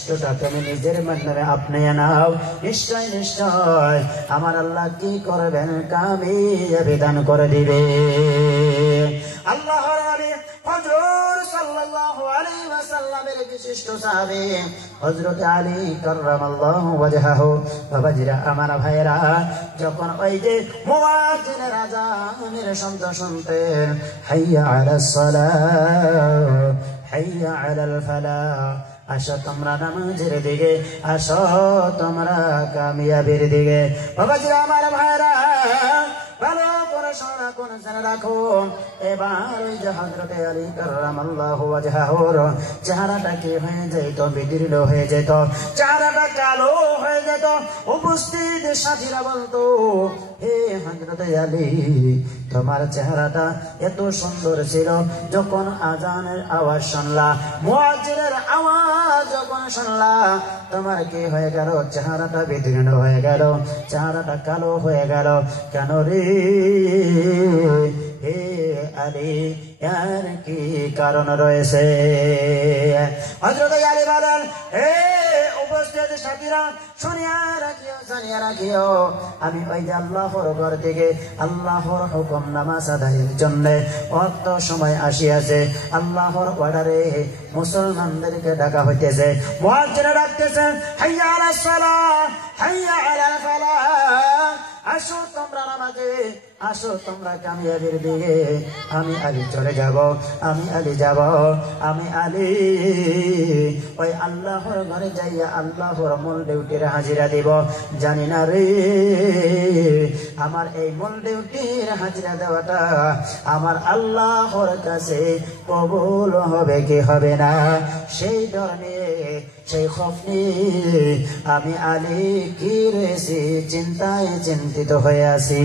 বৈশিষ্ট্যটাকে আমি নিজের মাধ্যমে আপনিয়ে নাও। নিশ্চয় নিশ্চয় আমার আল্লাহ কি করবেন, কামিয়াবি দান করে দিবে। আল্লাহর নবী হুজুর সাল্লাল্লাহু আলাইহি ওয়াসাল্লামের বিশিষ্ট সাহাবী হযরত আলী কাররামাল্লাহু ওয়াজহাহু। বাবাজিরা আমার ভাইরা, যখন ওই যে মুয়াজ্জিনের আযানের শব্দ শুনতেন, হাইয়া আলাস সালাহ হাইয়া আলাল ফালাহ, আসো তোমরা নামাজের দিকে, আসো তোমরা কামিয়াবির দিকে। বাবাজিরা আমার ভাইরা, ভালো করে শোনা কোন জেনে রাখো। এবার ওই যে হযরত আলী কাররামাল্লাহু ওয়াজহাহুর চেহারাটা কি হয়ে যেত, বিদীর্ণ হয়ে যেত, চেহারাটা কালো হয়ে যেত। উপস্থিত সাথীরা বলতো, হে হযরত আলী, তোমার চেহারাটা এত সুন্দর ছিল, যখন আজানের আওয়াজ শুনলা, মুয়াজ্জিনের আওয়াজ যখন শুনলা, তোমার কি হয়ে গেল, চেহারাটা বিদীর্ণ হয়ে গেল, চেহারাটা কালো হয়ে গেল কেন রে? হে আলী, এর কি কারণ রয়েছে? হযরত আলী বলেন, হে উপস্থিত সাথীরা, শুনিয়া রাখিও, জানিয়া রাখিও, আমি ওই যে আল্লাহর ঘর থেকে আল্লাহর হুকুম নামাজ আদায়ের জন্য অত সময় আসিয়াছে। আল্লাহর অর্ডারে মুসলমানদেরকে ডাকা হইতেছে, মুয়াজ্জিন ডাকতেছে, হাইয়া আলাস সালাহ হাইয়া আলাল ফালাহ, আসো তোমরা নামাজে, আসো তোমরা কামিয়াবির দিকে। আমি আলী চলে যাব, আমি আলী যাব, আমি আলী ওই আল্লাহর ঘরে যাইয়া আল্লাহর মূল ডিউটির হাজিরা দিব। জানি না রে, আমার এই মূল ডিউটির হাজিরা দেওয়াটা আমার আল্লাহর কাছে কবুল হবে কি হবে না, সেই ডর নিয়ে, সেই খৌফ নিয়ে আমি আলী কি রয়েছি চিন্তায় চিন্তিত হয়ে আছি।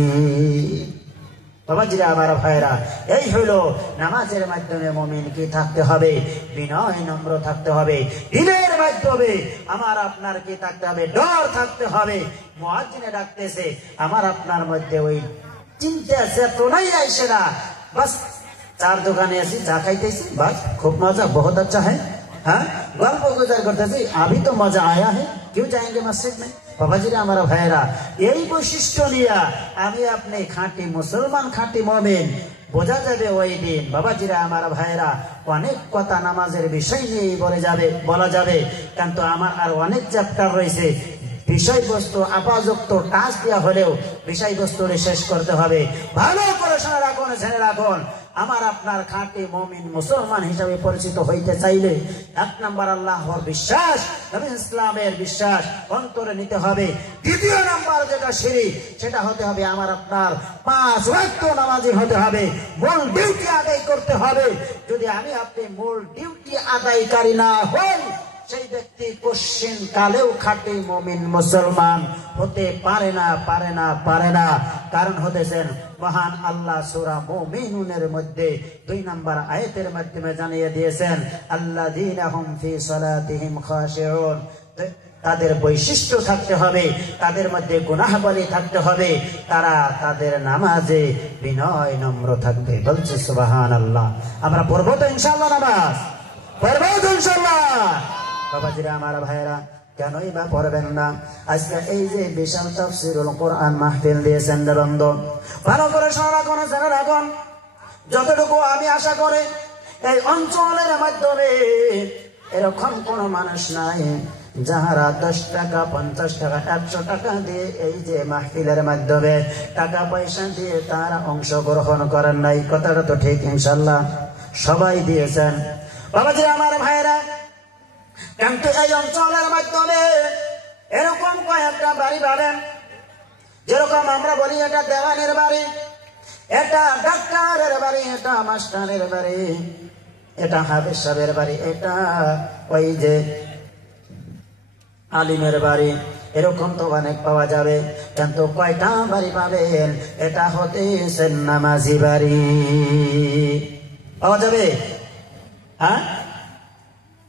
বাবাজিরা আমার ভাইরা, এই হলো নামাজের মাধ্যমে মুমিন কি থাকতে হবে, বিনয় নম্র থাকতে হবে। দিনের মাধ্যমে আমার আপনার কি থাকতে হবে, ডর থাকতে হবে। মুয়াজ্জিনে ডাকতেছে, আমার আপনার মধ্যে ওই চিন্তা চেতনাই আইসে না, বাস চার দোকানে আছি, চা খাইতেছি, বাস খুব মজা, বহুত আচ্ছা है, हाँ गल्प गुजार करते अभी तो मजा आया है, क्यों जाएंगे मस्जिद में? বাবাজিরা আমার ভাইরা, এই বৈশিষ্ট্য নিয়ে আমি আপনি খাঁটি মুসলমান, খাঁটি মুমিন বোঝা যাবে ওই দিন। বাবাজিরা আমার ভাইরা, অনেক কথা নামাজের বিষয় নিয়ে বলা যাবে, কিন্তু আমার আর অনেক চ্যাপ্টার রয়েছে। বিষয়বস্তু আপাযুক্ত টাচ দেওয়া হলেও বিষয়বস্তু শেষ করতে হবে। ভালো করে শুনে রাখুন, জেনে রাখুন, আমার আপনার খাঁটি মুমিন মুসলমান হিসাবে পরিচিত হইতে চাইলে এক নাম্বার আল্লাহর বিশ্বাস, নবী ইসলামের বিশ্বাস অন্তরে নিতে হবে। দ্বিতীয় নাম্বার যেটা শিরক, সেটা হতে হবে আমার আপনার 5 ওয়াক্ত নামাজি হতে হবে, মূল ডিউটি আদায় করতে হবে। যদি আমি আপনি মূল ডিউটি আদায়কারী না হই, সেই ব্যক্তি কোশ্চিন কালেও খাঁটি মুমিন মুসলমান হতে পারে না, পারে না, পারে না। কারণ হতেছেন মহান আল্লাহ সূরা মুমিনুনের মধ্যে 2 নম্বর আয়াতের মাধ্যমে জানিয়ে দিয়েছেন, আল্লাযীনা হুম ফি সালাতিহিম খাশিউন। তাদের বৈশিষ্ট্য থাকতে হবে, তাদের মধ্যে গুনাহবলী থাকতে হবে, তারা তাদের নামাজে বিনয় নম্র থাকবে। বলছে সুবহানাল্লাহ। আমরা পড়ব তো ইনশাআল্লাহ নামাজ? পড়ব তো ইনশাআল্লাহ? বাবাজিরা আমার ভাইরা, কেনই বা পড়বেন না? আজকে এই যে বিশাল তাফসীরুল কোরআন মাহফিল দিয়েছেন বন্ধু, ভালো করে শোনা কোন জেনে রাখুন। যতটুকু আমি আশা করি এই অঞ্চলের মাধ্যমে এরকম কোন মানুষ নাই যাহারা 10 টাকা, 50 টাকা, 100 টাকা দিয়ে এই যে মাহফিলের মাধ্যমে টাকা পয়সা দিয়ে তারা অংশগ্রহণ করেন নাই। কথাটা তো ঠিক ইনশাআল্লাহ সবাই দিয়েছেন। বাবাজিরা আমার ভাইরা, কিন্তু এই অঞ্চলের মাধ্যমে এরকম কয়েকটা বাড়ি পাবেন, যেরকম আমরা বলি এটা দেওয়ানের বাড়ি, এটা ডাক্তারের বাড়ি, এটা মাস্টারের বাড়ি, এটা হাফেজ সাহেবের বাড়ি, এটা ওই যে আলিমের বাড়ি, এরকম তো অনেক পাওয়া যাবে। কিন্তু কয়টা বাড়ি পাবেন? এটা হতেছে নামাজি বাড়ি। পাওয়া যাবে? হ্যাঁ,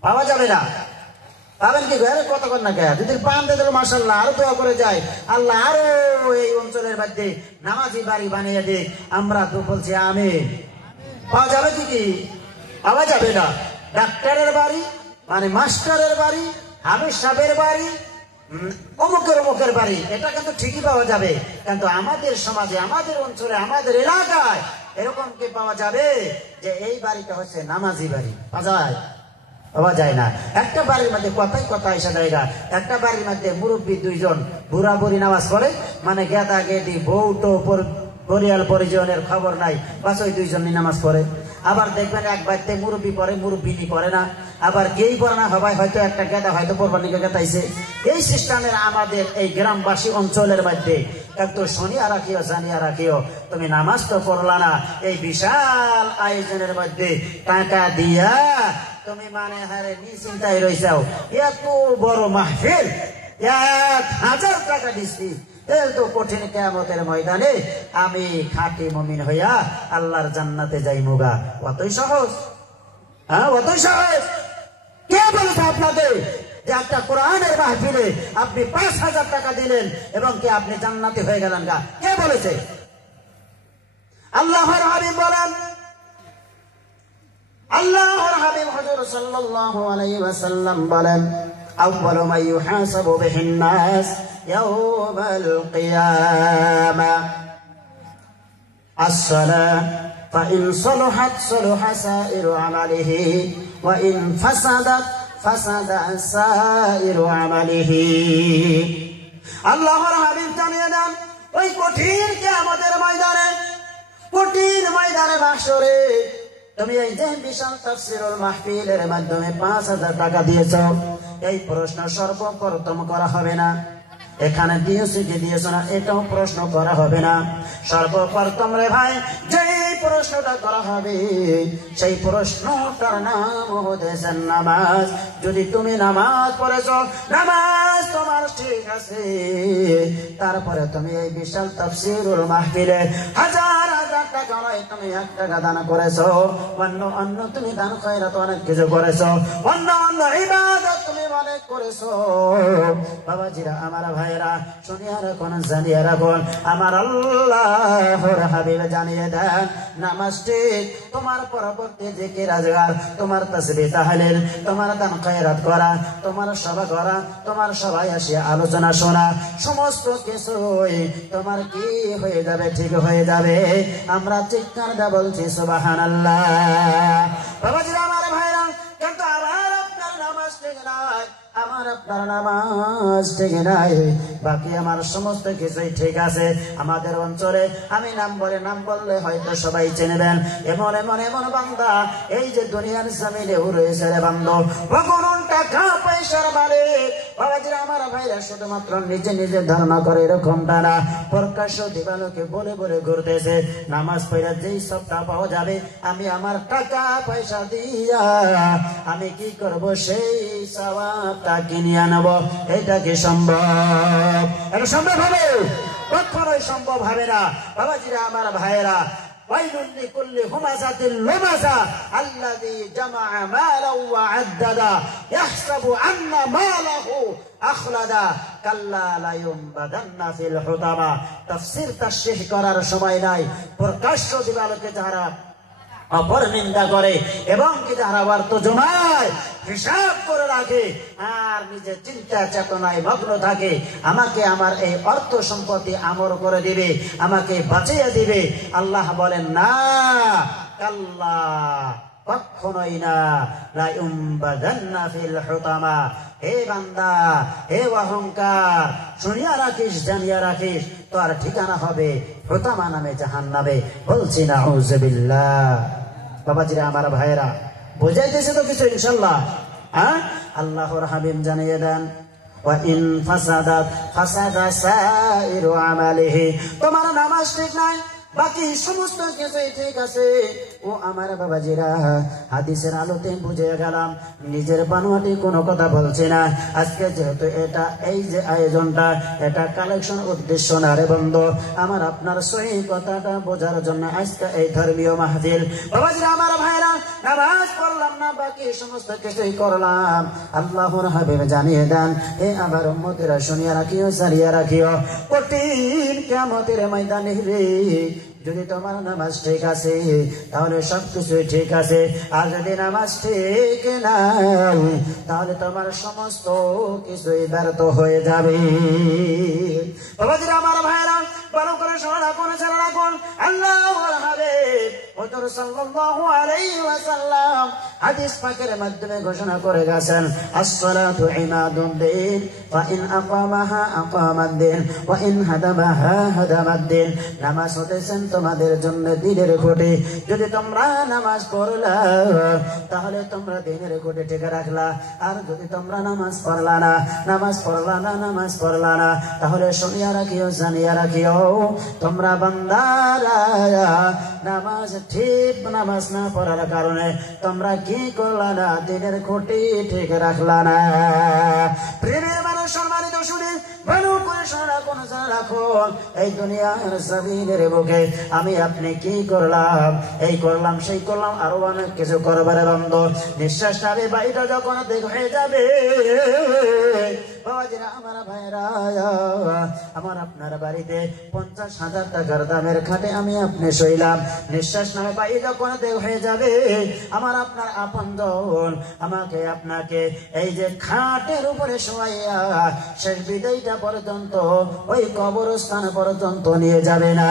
পাওয়া যাবে না? পাবেন কি? ঘরে কতক্ষণ না কে যদি পান দিল মাশাআল্লাহ, আরো দোয়া করে যায় আল্লাহ আরো এই অঞ্চলের মধ্যে নামাজি বাড়ি বানিয়ে দিক। আমরা তো বলছি আমিন। পাওয়া যাবে কি? পাওয়া যাবে না। ডাক্তারের বাড়ি, মানে মাস্টারের বাড়ি, হাবিজ সাহেবের বাড়ি, অমুকের অমুকের বাড়ি, এটা কিন্তু ঠিকই পাওয়া যাবে। কিন্তু আমাদের সমাজে, আমাদের অঞ্চলে, আমাদের এলাকায় এরকম কি পাওয়া যাবে যে এই বাড়িটা হচ্ছে নামাজি বাড়ি? পাওয়া যায় না। একটা বাড়ির মধ্যে কথা এসে জায়গা, একটা বাড়ির মধ্যে মুরব্বী দুইজন বুড়া বুড়ি নামাজ পড়ে, মানে গেদা গেদি বউ তো পরিয়াল পরিজনের খবর নাই, বাস ওই দুইজনই নামাজ পড়ে। আবার দেখবেন এক বাড়িতে মুরব্বী পড়ে, মুরব্বিনী পড়ে না, আবার কেই পড়ে না, সবাই হয়তো একটা গেদা হয়তো কোরবানিকে গেতাইছে। এই সিস্টেমের আমাদের এই গ্রামবাসী অঞ্চলের মধ্যে একটু শুনিয়া রাখিও, জানিয়া রাখিও, তুমি নামাজ তো পড়লা না, এই বিশাল আয়োজনের মধ্যে টাকা দিয়া তুমি মানে হারে নিশ্চিন্তায় রয়েছাও। এত বড় মাহফিল, 1000 টাকা দিচ্ছি, তো কঠিন কিয়ামতের ময়দানে আমি খাঁটি মুমিন হইয়া আল্লাহর জান্নাতে যাই মুগা। অতই সহজ? হ্যাঁ, অতই সহজ? কে বলেছে আপনাদের যে একটা কোরআনের মাহফিলে আপনি 5000 টাকা দিলেন এবং কি আপনি জান্নাতি হয়ে গেলেন? গা কে বলেছে? আল্লাহর হাবিব বলেন, আল্লাহর হাবিব হুজুর সাল্লাল্লাহু আলাইহি ওয়াসাল্লাম বলেন, আউয়ালু মা ইউহাসাবু বিহিন নাস ইয়াউমাল কিয়ামা as-সালাহ فإن صلحت صلح سائر عمله وإن فسدت فسد سائر عمله। আল্লাহর হাবিব জানিয়ে দেন, ওই কঠিন কিয়ামতের ময়দানে, কঠিন ময়দানে মাহশরে তুমি এই যে বিশাল তাফসীরুল মাহফিলের মাধ্যমে 5000 টাকা দিয়েছ, এই প্রশ্ন সর্বপ্রথম করা হবে না। এখানে দিয়েছি যে দিয়েছ না এটাও প্রশ্ন করা হবে না। সর্বপ্রথম রে ভাই যে প্রশ্নটা করা হবে সেই প্রশ্নটার নাম হচ্ছে নামাজ। যদি তুমি নামাজ পড়েছ, নামাজ তোমার ঠিক আছে, তারপরে তুমি এই বিশাল তাফসীরুল মাহফিলে 1000 টাকা নয়, তুমি 1 টাকা দান করেছ, অন্য তুমি দান খয়রাত অনেক কিছু করেছ, অন্য ইবাদত তুমি অনেক করেছ। বাবাজিরা, আমার ভাইরা, শুনিয়া রাখুন, জানিয়া রাখুন, আমার আল্লাহর হাবিব জানিয়ে দেন, নামাজ ঠিক, তোমার পরবর্তী জিকির আজগার, তোমার তাসবিহ তাহলিল, তোমার দান খয়রাত করা, তোমার সভা করা, তোমার সবাই আসিয়া আলোচনা শোনা, সমস্ত কিছুই তোমার কি হয়ে যাবে? ঠিক হয়ে যাবে। আমরা চিৎকার দা বলছি সুবহানাল্লাহ। বাবাজিরা, আমার ভাইরা, কিন্তু আমার আপনার নামাজ ঠিক নাই, আমার আপনার নামাজ ঠিক নাই, বাকি আমার সমস্ত কিছুই ঠিক আছে। আমাদের অঞ্চলে আমি নাম বললে হয়তো সবাই চিনবেন, এমন এমন এমন বান্দা এই যে দুনিয়ার জমিনে রয়েছে রে বান্দা, ভগবান টাকা পয়সার মালিক। বাবাজিরা, আমার ভাইরা, শুধুমাত্র নিজে নিজে ধারণা করে এরকমটা না, প্রকাশ্য দিবালোকে বলে বলে ঘুরতেছে নামাজ পড়া যেই সবটা পাওয়া যাবে, আমি আমার টাকা পয়সা দিয়া আমি কি করব? সেই সওয়াবটা কিনে আনব। এটা কি সম্ভব? এটা সম্ভব হবে? কখনোই সম্ভব হবে না। বাবাজিরা, আমার ভাইয়েরা, ওয়াইলুন লিকুল্লি হুমাযাতিল লুমাযা আল্লাযী জামাআ মালাও ওয়া আদ্দাদা ইয়াহসাবু আন্না মালাহু আখলাদা কাল্লা লা ইউনবাদান্না ফিল হুতামা। তাফসীর তাশরীহ করার সময় নাই, প্রকাশ্য দিবালোকে যারা অপর নিন্দা করে এবং কি যারা অর্থ জমায় হিসাব করে রাখে আর নিজের চিন্তা চেতনায় মগ্ন থাকে, আমাকে আমার এই অর্থ সম্পত্তি আমর করে দিবে, আমাকে বাঁচিয়ে দিবে, আল্লাহ বলেন না, কাল্লা, কখনোই না, লা ইউনবাদান্না ফিল হুতামা। হে বান্দা, হে অহংকার, শুনিয়া রাখিস, জানিয়া রাখিস, তোর ঠিকানা হবে হুতামা নামে, জাহান্নামে। বলছি নাউযুবিল্লাহ। বাবাজিরা, আমার ভাইয়েরা, বুঝাইতেছে তো কিছু ইনশাআল্লাহ? হ্যাঁ, আল্লাহর হাবিব জানিয়ে দেন, ওয়া ইন ফাসাদাত ফাসাদা সাইরু আমালিহি। তোমার নামাজ ঠিক নাই, বাকি সমস্ত কিছুই ঠিক আছে। ও আমার বাবাজিরা, হাদিসের আলোতে বুঝে গেলাম, নিজের বানোয়াটি কোনো কথা বলছে না। আজকে যেহেতু এটা এই যে আয়োজনটা, এটা কালেকশন উদ্দেশ্য না রে বন্ধু, আমার আপনার সহি কথাটা বোঝার জন্য আজকে এই ধর্মীয় মাহফিল। বাবাজিরা, আমার ভাইরা, নামাজ পড়লাম না, বাকি সমস্ত কিছুই করলাম। আল্লাহর হাবিব জানিয়ে দেন, এ আমার উম্মতেরা, শুনিয়া রাখিও, জানিয়া রাখিও, কঠিন কিয়ামতের ময়দানে রে যদি তোমার নামাজ ঠিক আছে তাহলে সবকিছু ঠিক আছে, আর যদি নামাজ ঠিক নাই তাহলে তোমার সমস্ত কিছুই ব্যর্থ হয়ে যাবে। বাবাজিরা আমার ভাইরা, ভালো করে শোনা রাখুন, ছেড়ে রাখুন। আল্লাহর হাবিব হুজুর সাল্লাল্লাহু আলাইহি ওয়াসাল্লাম হাদিস পাকের মাধ্যমে ঘোষণা করে গেছেন, as-salatu ইমাদুদ্দিন ফা ইন আকামাহা আকামাদ্দিন ওয়া ইন হাদামাহা হাদামাদ্দিন। নামাজ হতেছেন তোমাদের জন্য দিনের খুঁটি। যদি তোমরা নামাজ পড়লা তাহলে তোমরা দিনের খুঁটি ঠিক রাখলা, আর যদি তোমরা নামাজ পড়লা না তাহলে শুনিয়া রাখিও, জানিয়া রাখিও, তোমরা বান্দারা নামাজ না পড়ার কারণে তোমরা কি করলা না, দিনের খুঁটি ঠিক রাখলা না। প্রেমের মানুষ সম্মানিত শুনে ভালো করে শোনা কোন রাখো, এই দুনিয়ার জমিনের বুকে আমি আপনি কি করলাম, এই করলাম সেই করলাম, আরো অনেক কিছু করবার বন্ধ। নিঃশ্বাস নাবে বাড়িটা যখন দেখ হয়ে যাবে, বাবাজিরা আমার ভাইরা, আমার আপনার বাড়িতে 50,000 টাকার দামের খাটে আমি আপনি শইলাম, নিঃশ্বাস নামে বাড়ি যখন দেখ হয়ে যাবে, আমার আপনার আপনজন আমাকে আপনাকে এই যে খাটের উপরে শোয়াইয়া শেষ বিদায়টা পর্যন্ত ওই কবরস্থান পর্যন্ত নিয়ে যাবে না।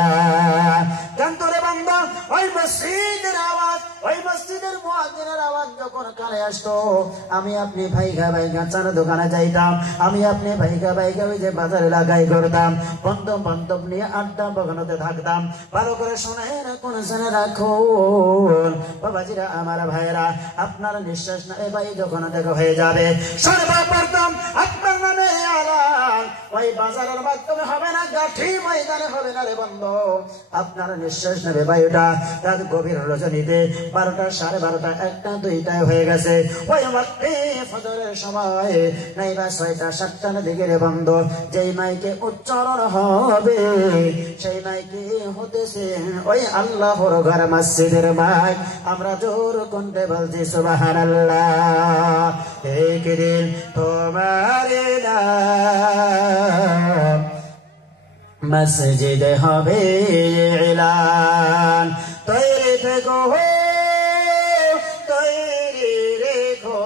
জানতরে বান্দা, ওই মসজিদের আওয়াজ, ওই মসজিদের মুয়াজ্জিনের আওয়াজ যখন কানে আসতো, আমি আপনি ভাইগা চার দোকানে যাইতাম, আমি আপনি ভাইগা ওই যে বাজার এলাকায় করতাম, বান্ধব নিয়ে আড্ডা বগানোতে থাকতাম। ভালো করে শোনেন, কোন জেনে রাখুন বাবাজিরা আমার ভাইরা, আপনার নিঃশ্বাস না ভাই যখন দেখা হয়ে যাবে, সর্বপ্রথম আপনার নামে ওই বাজারের মাধ্যমে হবে না, গাঠি ময়দানে হবে না রে বন্ধু। আপনার নিঃশ্বাস নেবে বায়ুটা রাত গভীর রজনীতে 12টা, 12:30, 1টা, 2টায় হয়ে গেছে, ওই মাত্রে ফজরের সময় নাইবা 6টা, 7টার দিকে রে বন্ধু, যেই মাইকে উচ্চারণ হবে সেই মাইকে হতেছে ওই আল্লাহর ঘর মসজিদের মাইক। আমরা জোর কণ্ঠে বলছি সুবহানাল্লাহ। একদিন তোমার নাম মসজিদে হবে এলান, তৈরি থেকো, তৈরি রেখো,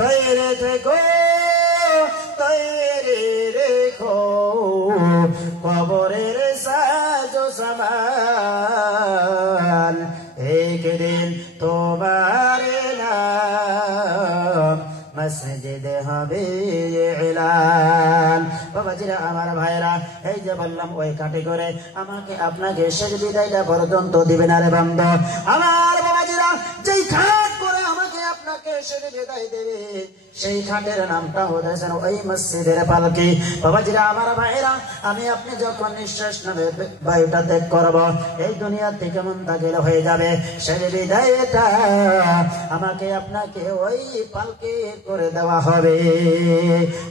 তৈরি থেকো, তৈরি রেখো, কবরের সাজো সামান। একদিন তোমার নাম মসজিদে হবে এলান। বাবাজিরা আমার ভাইরা, এই যে বললাম ওই কাটে করে আমাকে আপনাকে শেষ বিদায়টা পর্যন্ত দিবে না রে বান্দা আমার। বাবাজিরা, যেই খাট করে আমাকে আপনাকে শেষ বিদায় দেবে সেই খাটের নামটা হচ্ছে ওই মসজিদের পালকি। বাবাজিরা আমার ভাইরা, আমি আপনি যখন নিঃশ্বাস নেবে বায়ুটা ত্যাগ করব, এই দুনিয়া থেকে মন তাকিল হয়ে যাবে, সেই বিদায়টা আমাকে আপনাকে ওই পালকি করে দেওয়া হবে।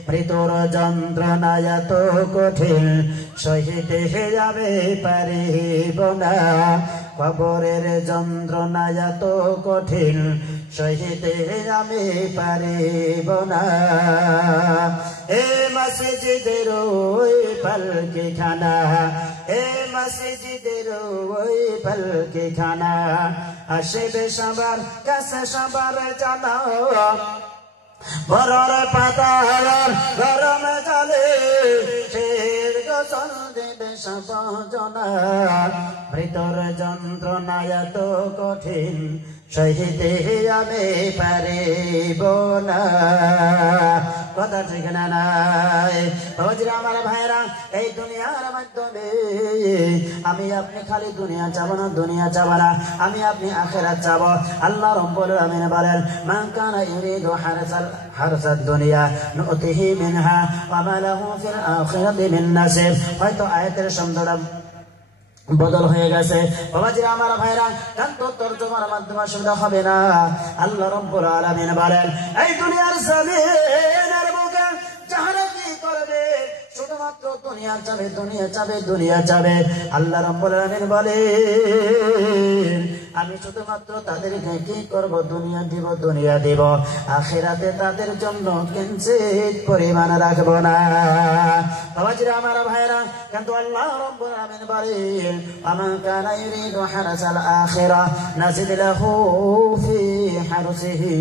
মৃত্যুর যন্ত্রণা এত কঠিন সহিতে যাবে পারিব না, কবরের যন্ত্রণা এত কঠিন সহিতে আমি পারিব না। এ মসজিদের ওই পালকি খানা, এ মসজিদের ওই পালকি খানা, আসবে সবার কাছে সবার জানা, বরর পাতা গরম জলে গোসল দেবে সব জনা। মৃত্যুর যন্ত্রণা এত কঠিন সহিতে আমি পারিব না। কথা ঠিক না নাই বাবাজিরা আমার ভাইরা, এই দুনিয়ার মাধ্যমে আমি আপনি খালি দুনিয়া চাবো না, দুনিয়া চাবো না, আমি আপনি আখিরাত চাবো। আল্লাহ রাব্বুল আলামিন বলেন, মান কানা ইউরিদু হারসাদ দুনিয়া নুতিহি মিনহা ওয়া মা লাহু ফিল আখিরাতি মিন নাসিব। হয়তো আয়াতের শব্দটা বদল হয়ে গেছে বাবাজিরা আমার ভাইরা, কান্ত তর্জমার মাধ্যমে অসুবিধা হবে না। আল্লাহ রাব্বুল আলামিন বলেন, এই দুনিয়ার জমিনের বুকে যারা কি করবে শুধুমাত্র শুধুমাত্র দুনিয়া চাবে, দুনিয়া চাবে, দুনিয়া চাবে। আল্লাহ রাব্বুল আলামিন বলে আমি শুধুমাত্র তাদেরকে কি করব? দুনিয়া দিব, দুনিয়া দিব। আখিরাতে তাদের জন্য কিঞ্চিত পরিমাণ রাখবো না। বাবাজিরা আমার ভাইরা, কিন্তু আল্লাহ রাব্বুল আলামিন বলেন আমান কানা ইউরিদু হারাসাল আখিরা নাজিদ লাহু ফি হারসিহি।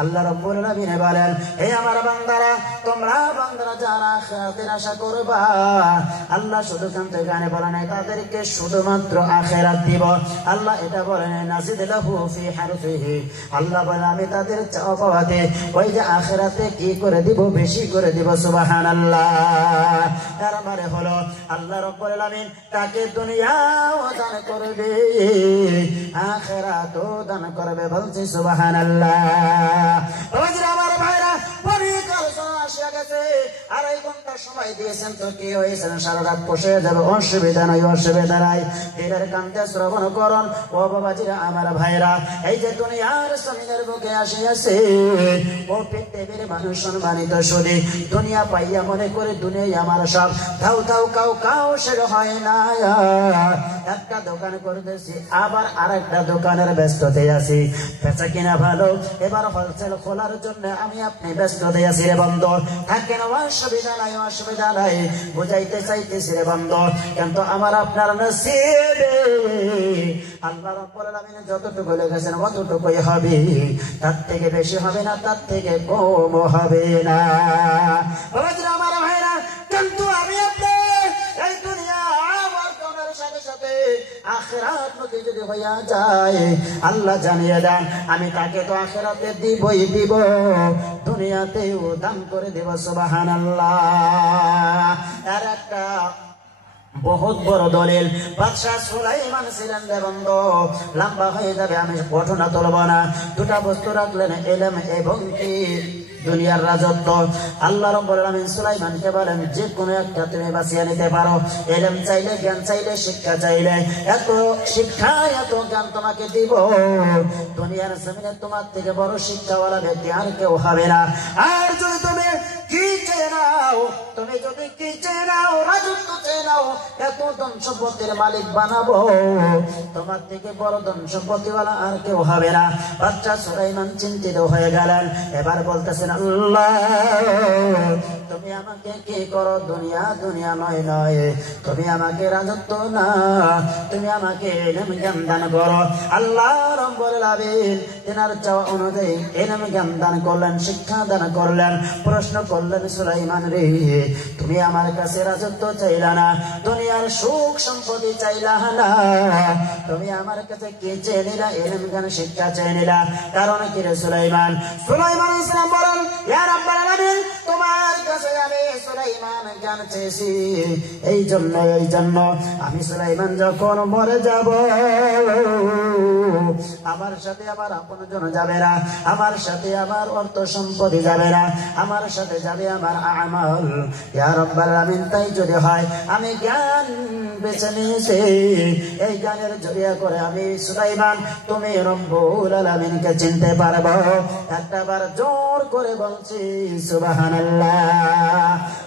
আল্লাহ রাব্বুল আলামিন বলেন হে আমার বান্দারা, তোমরা বান্দারা যারা আখিরাতের আশা করবা, আল্লাহ শুধু কানতে গানে বলে নাই তাদেরকে শুধুমাত্র আখিরাত দিব। আল্লাহ এটা বলেন নাজিদ লাহু ফি হারসিহি। আল্লাহ বলে আমি তাদের চাওয়া পাওয়াতে ওই যে আখিরাতে কি করে দিব? বেশি করে দিব। সুবহানাল্লাহ। তার মানে হলো আল্লাহ রাব্বুল আলামিন তাকে দুনিয়াও দান করবে, আখিরাতও দান করবে। বলছি সুবহানাল্লাহ। বাবাজিরা আমার ভাইরা, অনেক আলোচনা আসে গেছে, 2.5 ঘন্টা সময় দিয়েছেন তো কি হয়েছে? সারা রাত বসে যাবে, অসুবিধা নাই, অসুবিধা নাই। ধীরের কান্তে শ্রবণ করুন ও বাবাজিরা আমার ভাইরা। এই যে দুনিয়ার জমিনের বুকে আসিয়াছে, ও পৃথিবীর মানুষ সম্মানিত শুধু দুনিয়া পাইয়া মনে করে দুনিয়াই আমার সব। ধাউ ধাউ কাউ কাউ সেটা হয় না। একটা দোকান করতেছি, আবার আরেকটা দোকানের ব্যস্ততে আছি। বেচা কিনা ভালো, এবার হোলসেল খোলার জন্য আমি আপনি ব্যস্ততে আছি রে বন্ধ। থাকেন অসুবিধা নাই, অসুবিধা নাই, বুঝাইতে চাইতেছি রে বন্ধ। কিন্তু আমার আপনার নসিবে আল্লাহ রাব্বুল আলামিন যতটুকু লিখেছেন অতটুকুই হবে, তার থেকে বেশি হবে না, তার থেকে কম হবে না। বাবাজিরা আমার ভাইরা, কিন্তু আমি আপনি এই দুনিয়া আমার কোনের সাথে সাথে আখিরাত মুখী যদি হইয়া যায়, আল্লাহ জানিয়ে দেন আমি তাকে তো আখিরাতে দিবই দিব, দুনিয়াতেও দান করে দেব। সুবহানাল্লাহ। আর একটা বহুত বড় দলিল, বাদশাহ সুলাইমান ছিলেন রে বন্ধু। লম্বা হয়ে যাবে, আমি ঘটনা তুলব না। দুটা বস্তু রাখলেন, ইলম এবং কি দুনিয়ার রাজত্ব। আল্লাহ রাব্বুল আলামিন সুলাইমানকে বলেন যে কোনো একটা তুমি বাছিয়ে নিতে পারো। ইলম চাইলে, জ্ঞান চাইলে, শিক্ষা চাইলে, এত শিক্ষা এত জ্ঞান তোমাকে দিব, দুনিয়ার জমিনে তোমার থেকে বড় শিক্ষাওয়ালা ব্যক্তি আর কেউ হবে না। আর যদি তুমি কি চেয়ে নাও, তুমি যদি কি চেয়ে নাও, রাজত্ব চেয়ে নাও, এত ধন সম্পত্তির মালিক বানাবো, তোমার থেকে বড় ধন সম্পত্তিওয়ালা আর কেউ হবে না। বাদশা সুলাইমান চিন্তিত হয়ে গেলেন। এবার বলতেছেন আল্লাহ তুমি আমাকে কি করো? দুনিয়া দুনিয়া নয় নয়, তুমি আমাকে রাজত্ব না, তুমি আমাকে ইলম জ্ঞান দান করো। আল্লাহ রাব্বুল আলামিন তিনার চাওয়া অনুযায়ী ইলম জ্ঞান দান করলেন, শিক্ষা দান করলেন। প্রশ্ন করলেন সুলাইমান রে, তুমি আমার কাছে রাজত্ব চাইলা না, দুনিয়ার সুখ সম্পত্তি চাইলা না, তুমি আমার কাছে কি চেয়ে নিলা? ইলম জ্ঞান শিক্ষা চেয়ে নিলা। কারণ কি রে সুলাইমান? সুলাইমান আলাইহিস সালাম বলেন ইয়া রাব্বুল আলামিন, তোমার কাছে আমি সুলাইমান জ্ঞান চেয়েছি এই জন্য আমি সুলাইমান যখন মরে যাব, আমার সাথে আমার আপনজন যাবে না, আমার সাথে আমার অর্থ সম্পত্তি যাবে না, আমার সাথে যাবে আমার আমাল। ইয়া রাব্বুল আলামিন, তাই যদি হয় আমি জ্ঞান বেছে নিয়েছি, এই জ্ঞানের জরিয়া করে আমি সুলাইমান তুমি রব্বুল আলামিনকে চিনতে পারবো। একটাবার জোর করে বলছি সুবহানাল্লাহ।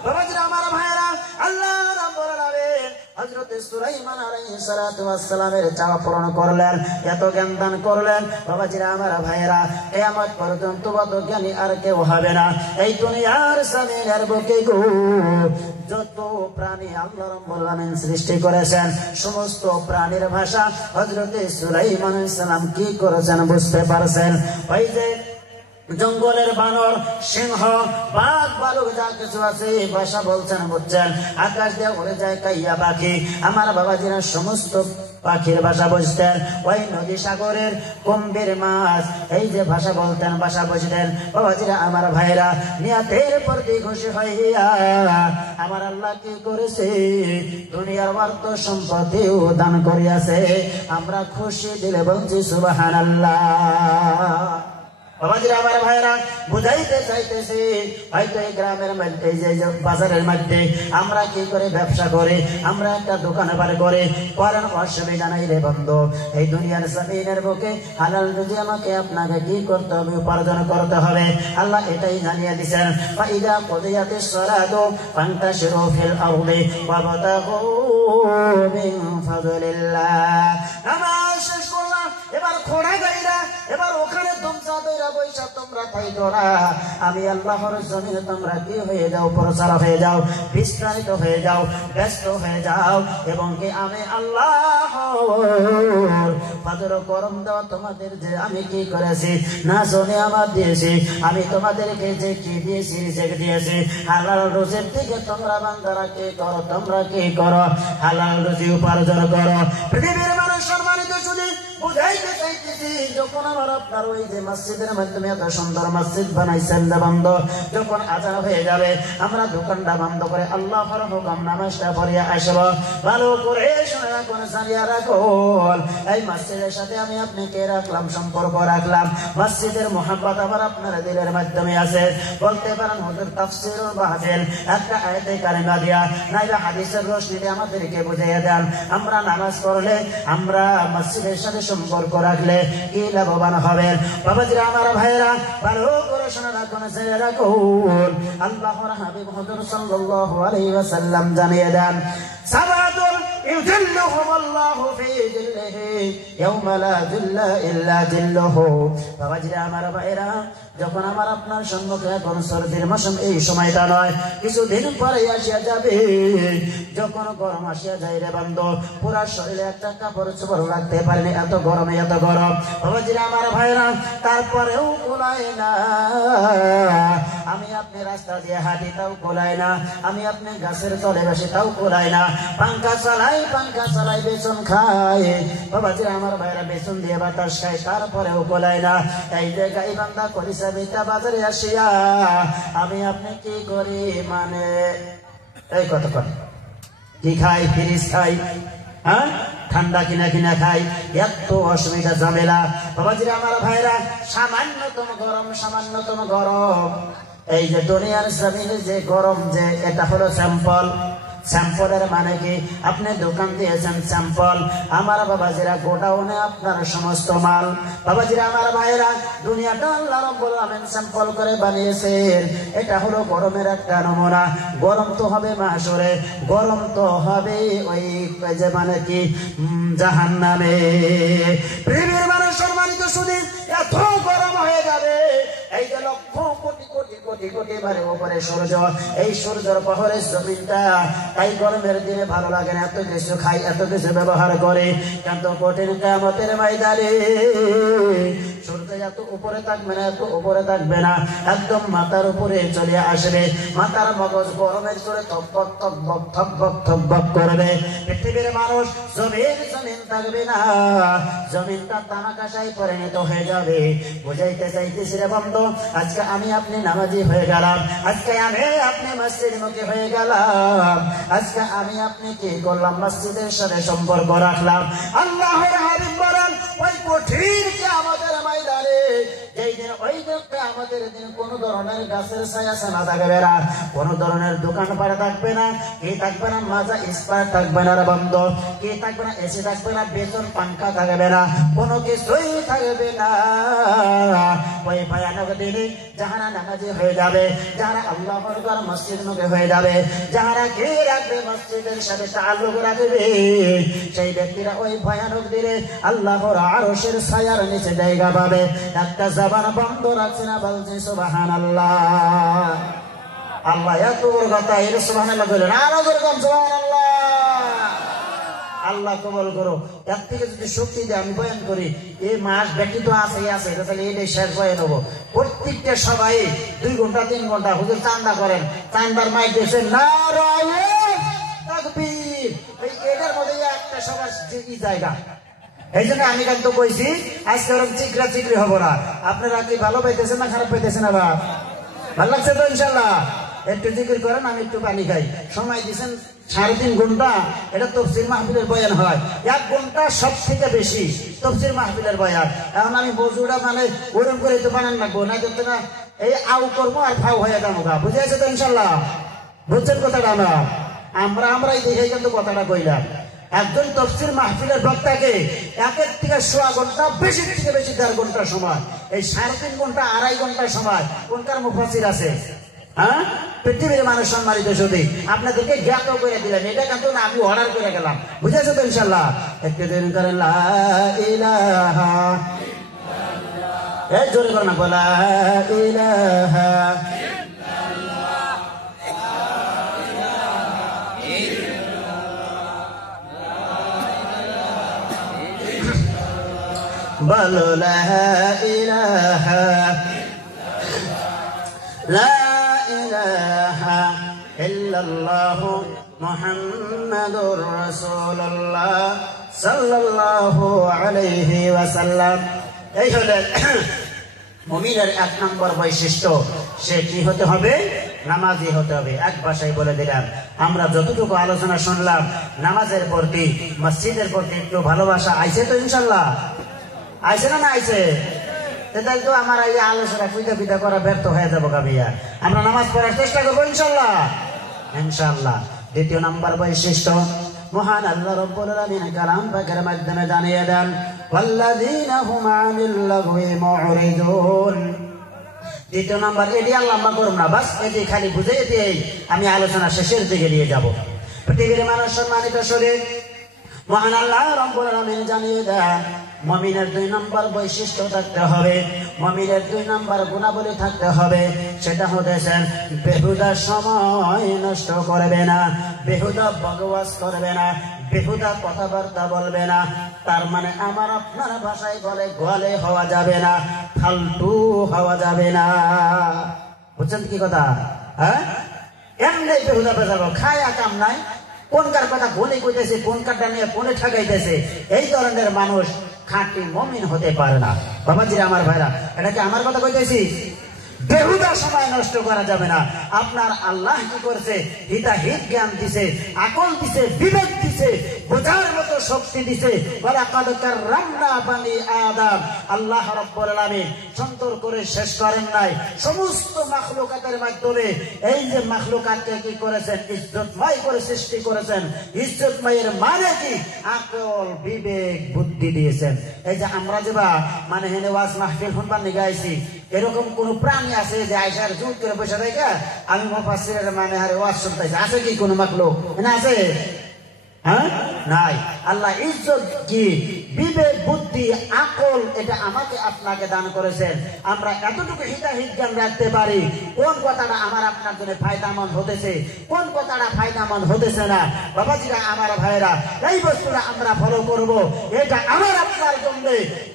বাবাজিরা আমার ভাইরা, আল্লাহ রাব্বুল আলামিন হযরত সুলাইমান আলাইহিস সালাতু ওয়াস সালামের চাওয়া পূরণ করলেন, এত জ্ঞান দান করলেন। বাবাজিরা আমার ভাইরা, কিয়ামত পর্যন্ত বড় জ্ঞানী আর কেউ হবে না এই দুনিয়ার জমিনের বুকে গো। যত প্রাণী আল্লাহ রাব্বুল আলামিন সৃষ্টি করেছেন, সমস্ত প্রাণীর ভাষা হযরত সুলাইমান আলাইহিস সালাম কি করেছেন বুঝতে পারছেন? ওই যে জঙ্গলের বানর, সিংহ, বাঘ, ভালুক যা কিছু আছে ভাষা বলছেন বুঝছেন। আকাশ দিয়ে উড়ে যায় কাইয়া পাখি, আমার বাবাজিরা সমস্ত পাখির ভাষা বুঝতেন। ওই নদী সাগরের কুম্ভীর মাছ এই যে ভাষা বলতেন, ভাষা বুঝতেন। বাবাজিরা আমার ভাইরা, নিয়াতের প্রতি খুশি হইয়া আমার আল্লাহ কি করেছে? দুনিয়ার অর্থ সম্পত্তিও দান করিয়াছে। আমরা খুশি দিলে বলছি সুবহানাল্লাহ। বাবাজিরা আমার ভাইরা বুঝাইতে চাইতেছি হয়তো এই গ্রামের মধ্যে এই যে বাজারের মধ্যে আমরা কি করে ব্যবসা করে আমরা একটা দোকান বাড়ি করে করার অসুবিধা নাই রে বন্ধু এই দুনিয়ার জমিনের বুকে হালাল রুজি আমাকে আপনাকে কি করতে হবে উপার্জন করতে হবে আল্লাহ এটাই জানিয়ে দিয়েছেন ফাইদা কুদিয়াতিস সালাতু ফান্তাশিরু ফিল আরদি ওয়াবতাগু মিন ফাদলিল্লাহ নামাজ শেষ করলাম এবার খোড়া গাইরা এবার ওখানে তোমরা দইরা বইসা তোমরা থাইকোরা আমি আল্লাহর জমিনে তোমরা কি হয়ে যাও প্রচার হয়ে যাও বিস্তারিত হয়ে যাও ব্যস্ত হয়ে যাও এবং কি আমি আল্লাহ ফাদর করম দেওয়া তোমাদের যে আমি কি করেছি না জনে আমার দিয়েছি আমি তোমাদেরকে যে কি দিয়েছি রিজিক দিয়েছি হালাল রুজির দিকে তোমরা বান্দারা কি করো তোমরা কি করো হালাল রুজি উপার্জন করো পৃথিবীর মানুষ সম্মানিত শুনি বুঝাইতে চাইতেছি যখন আমার আপনার ওই যে মসজিদের মাধ্যমে এত সুন্দর মসজিদ বানাইছেন বন্ধ যখন আজান হয়ে যাবে আমরা দোকানটা বন্ধ করে আল্লাহর হুকুম নামাজটা পড়িয়া আসব ভালো করে শুনে রাখুন জানিয়া রাখুন এই মসজিদের সাথে আমি আপনি কে রাখলাম সম্পর্ক রাখলাম মসজিদের মোহাম্মত আবার আপনার দিলের মাধ্যমে আছে বলতে পারেন হুজুর তাফসীরুল মাহফিল একটা আয়াতে কারিমা দিয়া নাইবা হাদিসের রশনিতে আমাদেরকে বুঝিয়ে দেন আমরা নামাজ পড়লে আমরা মসজিদের সাথে সম্পর্ক রাখলে কি লাভবান হবেন বাবাজিরা আমার ভাইরা ভালো করে শুনে রাখুন জেনে রাখুন আল্লাহর হাবিব হুজুর সাল্লাল্লাহু আলাইহি ওয়াসাল্লাম জানিয়ে দেন সাবাতুল ইউজিল্লুহুম আল্লাহু ফি জিল্লিহি ইয়াওমা লা জিল্লা ইল্লা জিল্লুহু বাবাজিরা আমার ভাইরা যখন আমার আপনার সম্মুখে এখন সর্দির মৌসুম এই সময়টা নয় কিছুদিন পরে আসিয়া যাবে যখন গরম আসিয়া যায় রে বন্ধু পুরা শরীরে একটা কাপড় চোপড় রাখতে পারেনি এত গরমে এত গরম বাবাজিরা আমার ভাইরা তারপরেও কোলায় না আমি আপনি রাস্তা দিয়ে হাঁটি তাও কোলায় না আমি আপনি গাছের তলে বসে তাও কোলায় না পাঙ্খা চালাই বেসন খায় বাবাজিরা আমার ভাইরা বেসন দিয়ে বাতাস খায় তারপরেও কোলায় না এই যে গাই বান্দা করিস বাজারে আসিয়া আমি আপনি কি করি মানে এই কতক্ষণ কি খাই ফ্রিজ খাই হ্যাঁ ঠান্ডা কিনা কিনা খাই এত অসুবিধা ঝামেলা বাবাজিরা আমার ভাইরা সামান্যতম গরম এই যে দুনিয়ার জমিনে যে গরম যে এটা হলো স্যাম্পল স্যাম্পলের মানে কি আপনি দোকান দিয়েছেন স্যাম্পল আমার বাবাজিরা গোডাউনে আপনার সমস্ত মাল বাবাজিরা আমার ভাইরা দুনিয়াটা আল্লাহ রাব্বুল আলামিন স্যাম্পল করে বানিয়েছেন এটা হলো গরমের একটা নমুনা গরম তো হবে মাশরে গরম তো হবে ওই যে মানে কি জাহান্নামে পৃথিবীর মানুষ সম্মানিত শুধু এত গরম হয়ে যাবে এই যে লক্ষ কোটি কোটি কোটি কোটি বারে উপরে সূর্য এই সূর্যের পহরে জমিনটা তাই গরমের দিনে ভালো লাগে না এত কিছু খাই এত কিছু ব্যবহার করে কিন্তু কঠিন কিয়ামতের ময়দানে সূর্য এত উপরে থাকবে না একদম মাথার উপরে চলে আসবে মাথার মগজ গরমের চড়ে থকবক করবে পৃথিবীর মানুষ জমিন থাকবে না জমিনটা তামাকাশায় পরিণত হয়ে যাবে বুঝাইতে চাইতেছি রে বন্ধু আজকে আমি আপনি নামাজি হয়ে গেলাম আজকে আমি আপনি মসজিদ মুখী হয়ে গেলাম আজকে আমি আপনি কি করলাম মসজিদের সাথে সম্পর্ক রাখলাম আল্লাহর হাবিব বলেন ওই কঠিন কিয়ামতের ময়দানে যেই দিন ওই কিয়ামতের দিন কোন ধরনের গাছের ছায়া ছানা থাকবে না কোন ধরনের দোকান পাড়া থাকবে না কি থাকবে না মাজা ইস্পাত থাকবে না রে বন্ধু কি থাকবে না এসি থাকবে না বেতন পাঙ্খা থাকবে না কোনো কিছুই থাকবে না ওই ভয়ানক দিনে যাহারা নামাজি হয়ে যাবে যাহারা আল্লাহর ঘর মসজিদ মুখে হয়ে যাবে যাহারা কে রাখবে মসজিদের সাথে তাআল্লুক রাখবে সেই ব্যক্তিরা ওই ভয়ানক দিনে আল্লাহর আরশের ছায়ার নিচে জায়গা পাবে একটা জবান বন্ধ রাখছে না বলছে সুবহানাল্লাহ আল্লাহ এত বড় কথা এর সুবহানাল্লাহ বলে না আরো বলবেন সুবহানাল্লাহ আল্লাহ কবুল করো এর থেকে যদি শক্তি দিয়ে আমি বয়ান করি এই মাস ব্যক্তি তো আছে তাহলে এটাই শেষ বয়ান হবো প্রত্যেকটা সবাই 2 ঘন্টা 3 ঘন্টা হুজুর চান্দা করেন চান্দার মাইক দিয়েছে নারায়ণ তাকবীর এটার মধ্যে একটা সবার জায়গা এই জন্য আমি কিন্তু কইছি আজকে ওরকম চিকরি হবো না আপনারা কি ভালো পাইতেছেন না খারাপ পাইতেছেন আবার ভালো লাগছে তো ইনশাল্লাহ একটু জিকির করেন, আমি একটু পানি খাই। সময় দিচ্ছেন 3.5 ঘন্টা, এটা তফসির মাহফিলের বয়ান হয়। 1 ঘন্টা সব থেকে বেশি তফসির মাহফিলের বয়ান। এখন আমি বজুটা মানে ওরকম করে তো বানান রাখবো না, করতে না এই আউ করবো আর ফাউ হয়ে যাবো গা। বুঝে আছে তো ইনশাল্লাহ? বুঝছেন কথাটা? না আমরাই দেখে কিন্তু কথাটা কইলাম। একজন তফসির মাহফিলের বক্তাকে 1 থেকে 1.25 ঘন্টা, বেশি থেকে বেশি 1.5 ঘন্টা সময়, এই 3.5 ঘন্টা 2.5 ঘন্টা সময় কোনকার মুফাসসির আছে? হ্যাঁ, পৃথিবীর মানুষ সম্মানিত শুধু আপনাদেরকে জ্ঞাত করে দিলেন, এটা কিন্তু না আমি অর্ডার করে গেলাম। বুঝেছো তো ইনশাল্লাহ? একটু দিন করে লা ইলাহা, এই জোরে করে না, লা ইলাহা বলো লা ইলাহা, লা ইলাহা ইল্লাল্লাহু মুহাম্মাদুর রাসূলুল্লাহ সাল্লাল্লাহু আলাইহি ওয়াসাল্লাম। এই হলো মুমিনের 1 নম্বর বৈশিষ্ট্য। সে কি হতে হবে? নামাজি হতে হবে। এক ভাষায় বলে দিলাম, আমরা যতটুকু আলোচনা শুনলাম, নামাজের প্রতি, মসজিদের প্রতি একটু ভালোবাসা আইছে তো ইনশাল্লাহ? আইছে না? না আইছে? তাই তো আমার এই আলোচনা পিঠা করা ব্যর্থ হয়ে যাবো কাবিয়া। আমরা নামাজ পড়ার চেষ্টা করবো ইনশাল্লাহ, ইনশাল্লাহ। 2 নম্বর বৈশিষ্ট্য, মহান আল্লাহ রাব্বুল আলামিন কালাম পাকের মাধ্যমে জানিয়ে দেন, ওয়াল্লাযীনা হুম আনিল লাগwi মু'রিদুন। 2 নম্বর, এটি আল্লাহ আমরা করব না, বাস এটি খালি বুঝিয়ে দিয়ে আমি আলোচনা শেষের দিকে নিয়ে যাব। পৃথিবীর মানুষ সম্মানিত শরীর, মহান আল্লাহ রাব্বুল আলামিন জানিয়ে দেন, মুমিনের 2 নম্বর বৈশিষ্ট্য থাকতে হবে, মুমিনের 2 নম্বর গুণাবলী থাকতে হবে। সেটা হচ্ছে বেহুদা সময় নষ্ট করবে না, বেহুদা বকওয়াস করবে না, বেহুদা কথাবার্তা বলবে না। তার মানে আমার আপনার ভাষায় বলে গলে হওয়া যাবে না, ফালতু হওয়া যাবে না। বুঝছেন কি কথা? হ্যাঁ, এমনি বেহুদা বেজাবো, খায়া কাম নাই, কোনকার কথা কোনে কইতেছে, কোন কাটা নিয়ে কোনে ঠকাইতেছে, এই ধরনের মানুষ খাঁটি মুমিন হতে পারে না। বাবাজিরা, আমার ভাইরা, এটা কি আমার কথা কইতেছি? বেহুদা সময় নষ্ট করা যাবে না। আপনার আল্লাহ কি করছে? হিতাহিত জ্ঞান দিছে, আকল দিছে, বিবেক দিছে, বোঝার মতো শক্তি দিছে। ওয়ালাকাদ কাররামনা বানি আদম। আল্লাহ রাব্বুল আলামিন সুন্দর করে শেষ করেন নাই, সমস্ত মাখলুকাতের মাধ্যমে এই যে মাখলুকাতকে কি করেছেন? ইজ্জতময় করে সৃষ্টি করেছেন। ইজ্জতময়ের মানে কি? আকল, বিবেক, বুদ্ধি দিয়েছেন। এই যে আমরা যেবা মানে হেনে ওয়াজ মাহফিল শুনবার নিয়ে গাইছি, এরকম কোন প্রাণী আছে যে আয়সার জুত করে বসে থাকে আমি মুফাসসিরের মানে হারে ওয়াজ শুনতেছি? আছে কি কোন মাখলুক? না আছে? হ্যাঁ, নাই। আল্লাহ ইজ্জত কি, বিবেক, বুদ্ধি, আকল, এটা আমাকে আপনাকে দান করেছেন। আমরা এতটুকু হিতাহিত জ্ঞান রাখতে পারি কোন কথাটা আমার আপনার জন্য ফায়দামন্দ হতেছে, কোন কথাটা ফায়দামন্দ হতেছে না। বাবাজিরা, আমার ভাইয়েরা, এই বস্তুটা আমরা ফলো করব, এটা আমার আপনার জন্য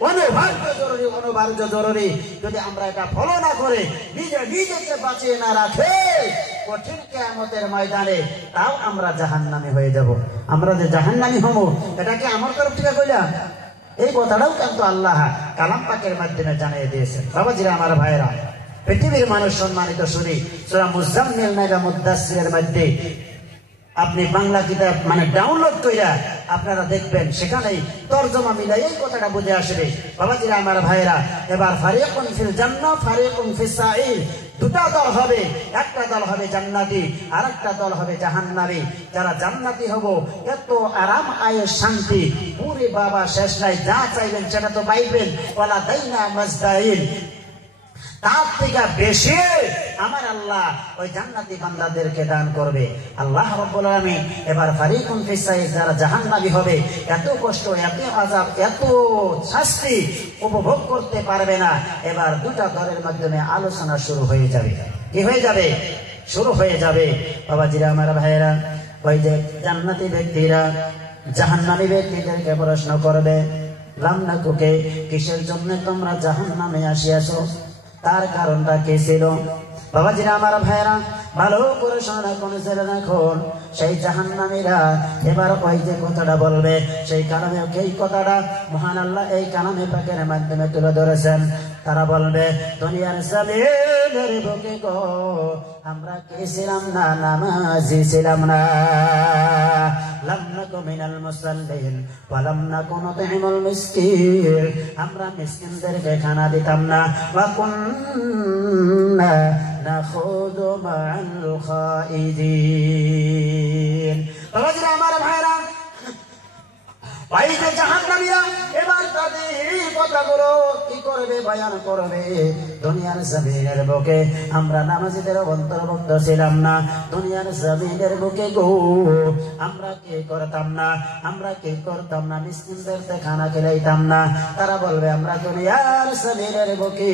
অনিবার্য জরুরি, অনিবার্য জরুরি। যদি আমরা এটা ফলো না করে নিজেকে বাঁচিয়ে না রাখে, কঠিন কিয়ামতের ময়দানে তাও আমরা জাহান্নামী হয়ে যাব। আমরা যে জাহান্নামী হবো, এটা কি আমার তরফ থেকে কইলাম? এই কথাটাও কিন্তু আল্লাহ কালাম পাকের মাধ্যমে জানিয়ে দিয়েছেন। বাবাজিরা, আমার ভাইয়েরা, পৃথিবীর মানুষ সম্মানিত শুনি সূরা মুজাম্মিল নাইবা মুদাসসিরের মধ্যে আপনি বাংলা কিতাব মানে ডাউনলোড কইরা আপনারা দেখবেন, সেখানেই তরজমা মিলাই এই কথাটা বুঝে আসবে। বাবাজিরা, আমার ভাইয়েরা, এবার ফারিকুন ফিল জান্নাহ ফারিকুন ফিস সাঈর, 2টা দল হবে। একটা দল হবে জান্নাতি, আর একটা দল হবে জাহান্নামী। যারা জান্নাতি হব, এত আরাম, আয়ের শান্তি, পুরে বাবা শেষ নাই, যা চাইবেন সেটা তো পাইবেন। ওয়ালা দাইনা মাজদাইন, তার থেকে বেশি আমার আল্লাহ ওই জান্নাতি বান্দাদেরকে দান করবে। আল্লাহ রাব্বুল আলামিন এবার ফারিকুন ফিস সাঈর, যারা জাহান্নামী হবে, এত কষ্ট, এত আযাব, এত শাস্তি উপভোগ করতে পারবে না। এবার 2টা দলের মাধ্যমে আলোচনা শুরু হয়ে যাবে। কি হয়ে যাবে? শুরু হয়ে যাবে। বাবাজিরা, আমার ভাইয়েরা, ওই যে জান্নাতি ব্যক্তিরা জাহান্নামী ব্যক্তিদেরকে প্রশ্ন করবে, লামনাকুকে, কিসের জন্য তোমরা জাহান্নামে আসিয়াছো? তার কারণটা কি ছিল? বাবাজিরা, আমার ভাইয়েরা, ভালো করে শোনা কোন ছেলে এখন সেই জাহান্নামীরা এবার ওই যে কথাটা বলবে সেই কারণে এই কথাটা মহান আল্লাহ এই কালামে পাকের মাধ্যমে তুলে ধরেছেন। তারা বলবে দুনিয়ার জমিনের বুকে গো আমরা কে ছিলাম না, নামাজি ছিলাম না, লাম নাকু মিনাল মুসাল্লিন ওয়া লাম নাকু নুতঈমুল মিসকিন, আমরা মিসকিনদেরকে খানা দিতাম না, ওয়া কুন্না নাখুযু মা'আল খাইদিন। বাবাজিরা আমার ভাইরা, ভাই যে জাহান্নামীরা এবার তাদের কথাগুলো কি করবে, বয়ান করবে। দুনিয়ার জমিনের বুকে আমরা নামাজীদের অন্তর্ভুক্ত ছিলাম না, দুনিয়ার জমিনের বুকে গো আমরা কি করতাম না, আমরা কি করতাম না, মিসকিনদেরকে খানা খেলাইতাম না। তারা বলবে আমরা দুনিয়ার জমিনের বুকে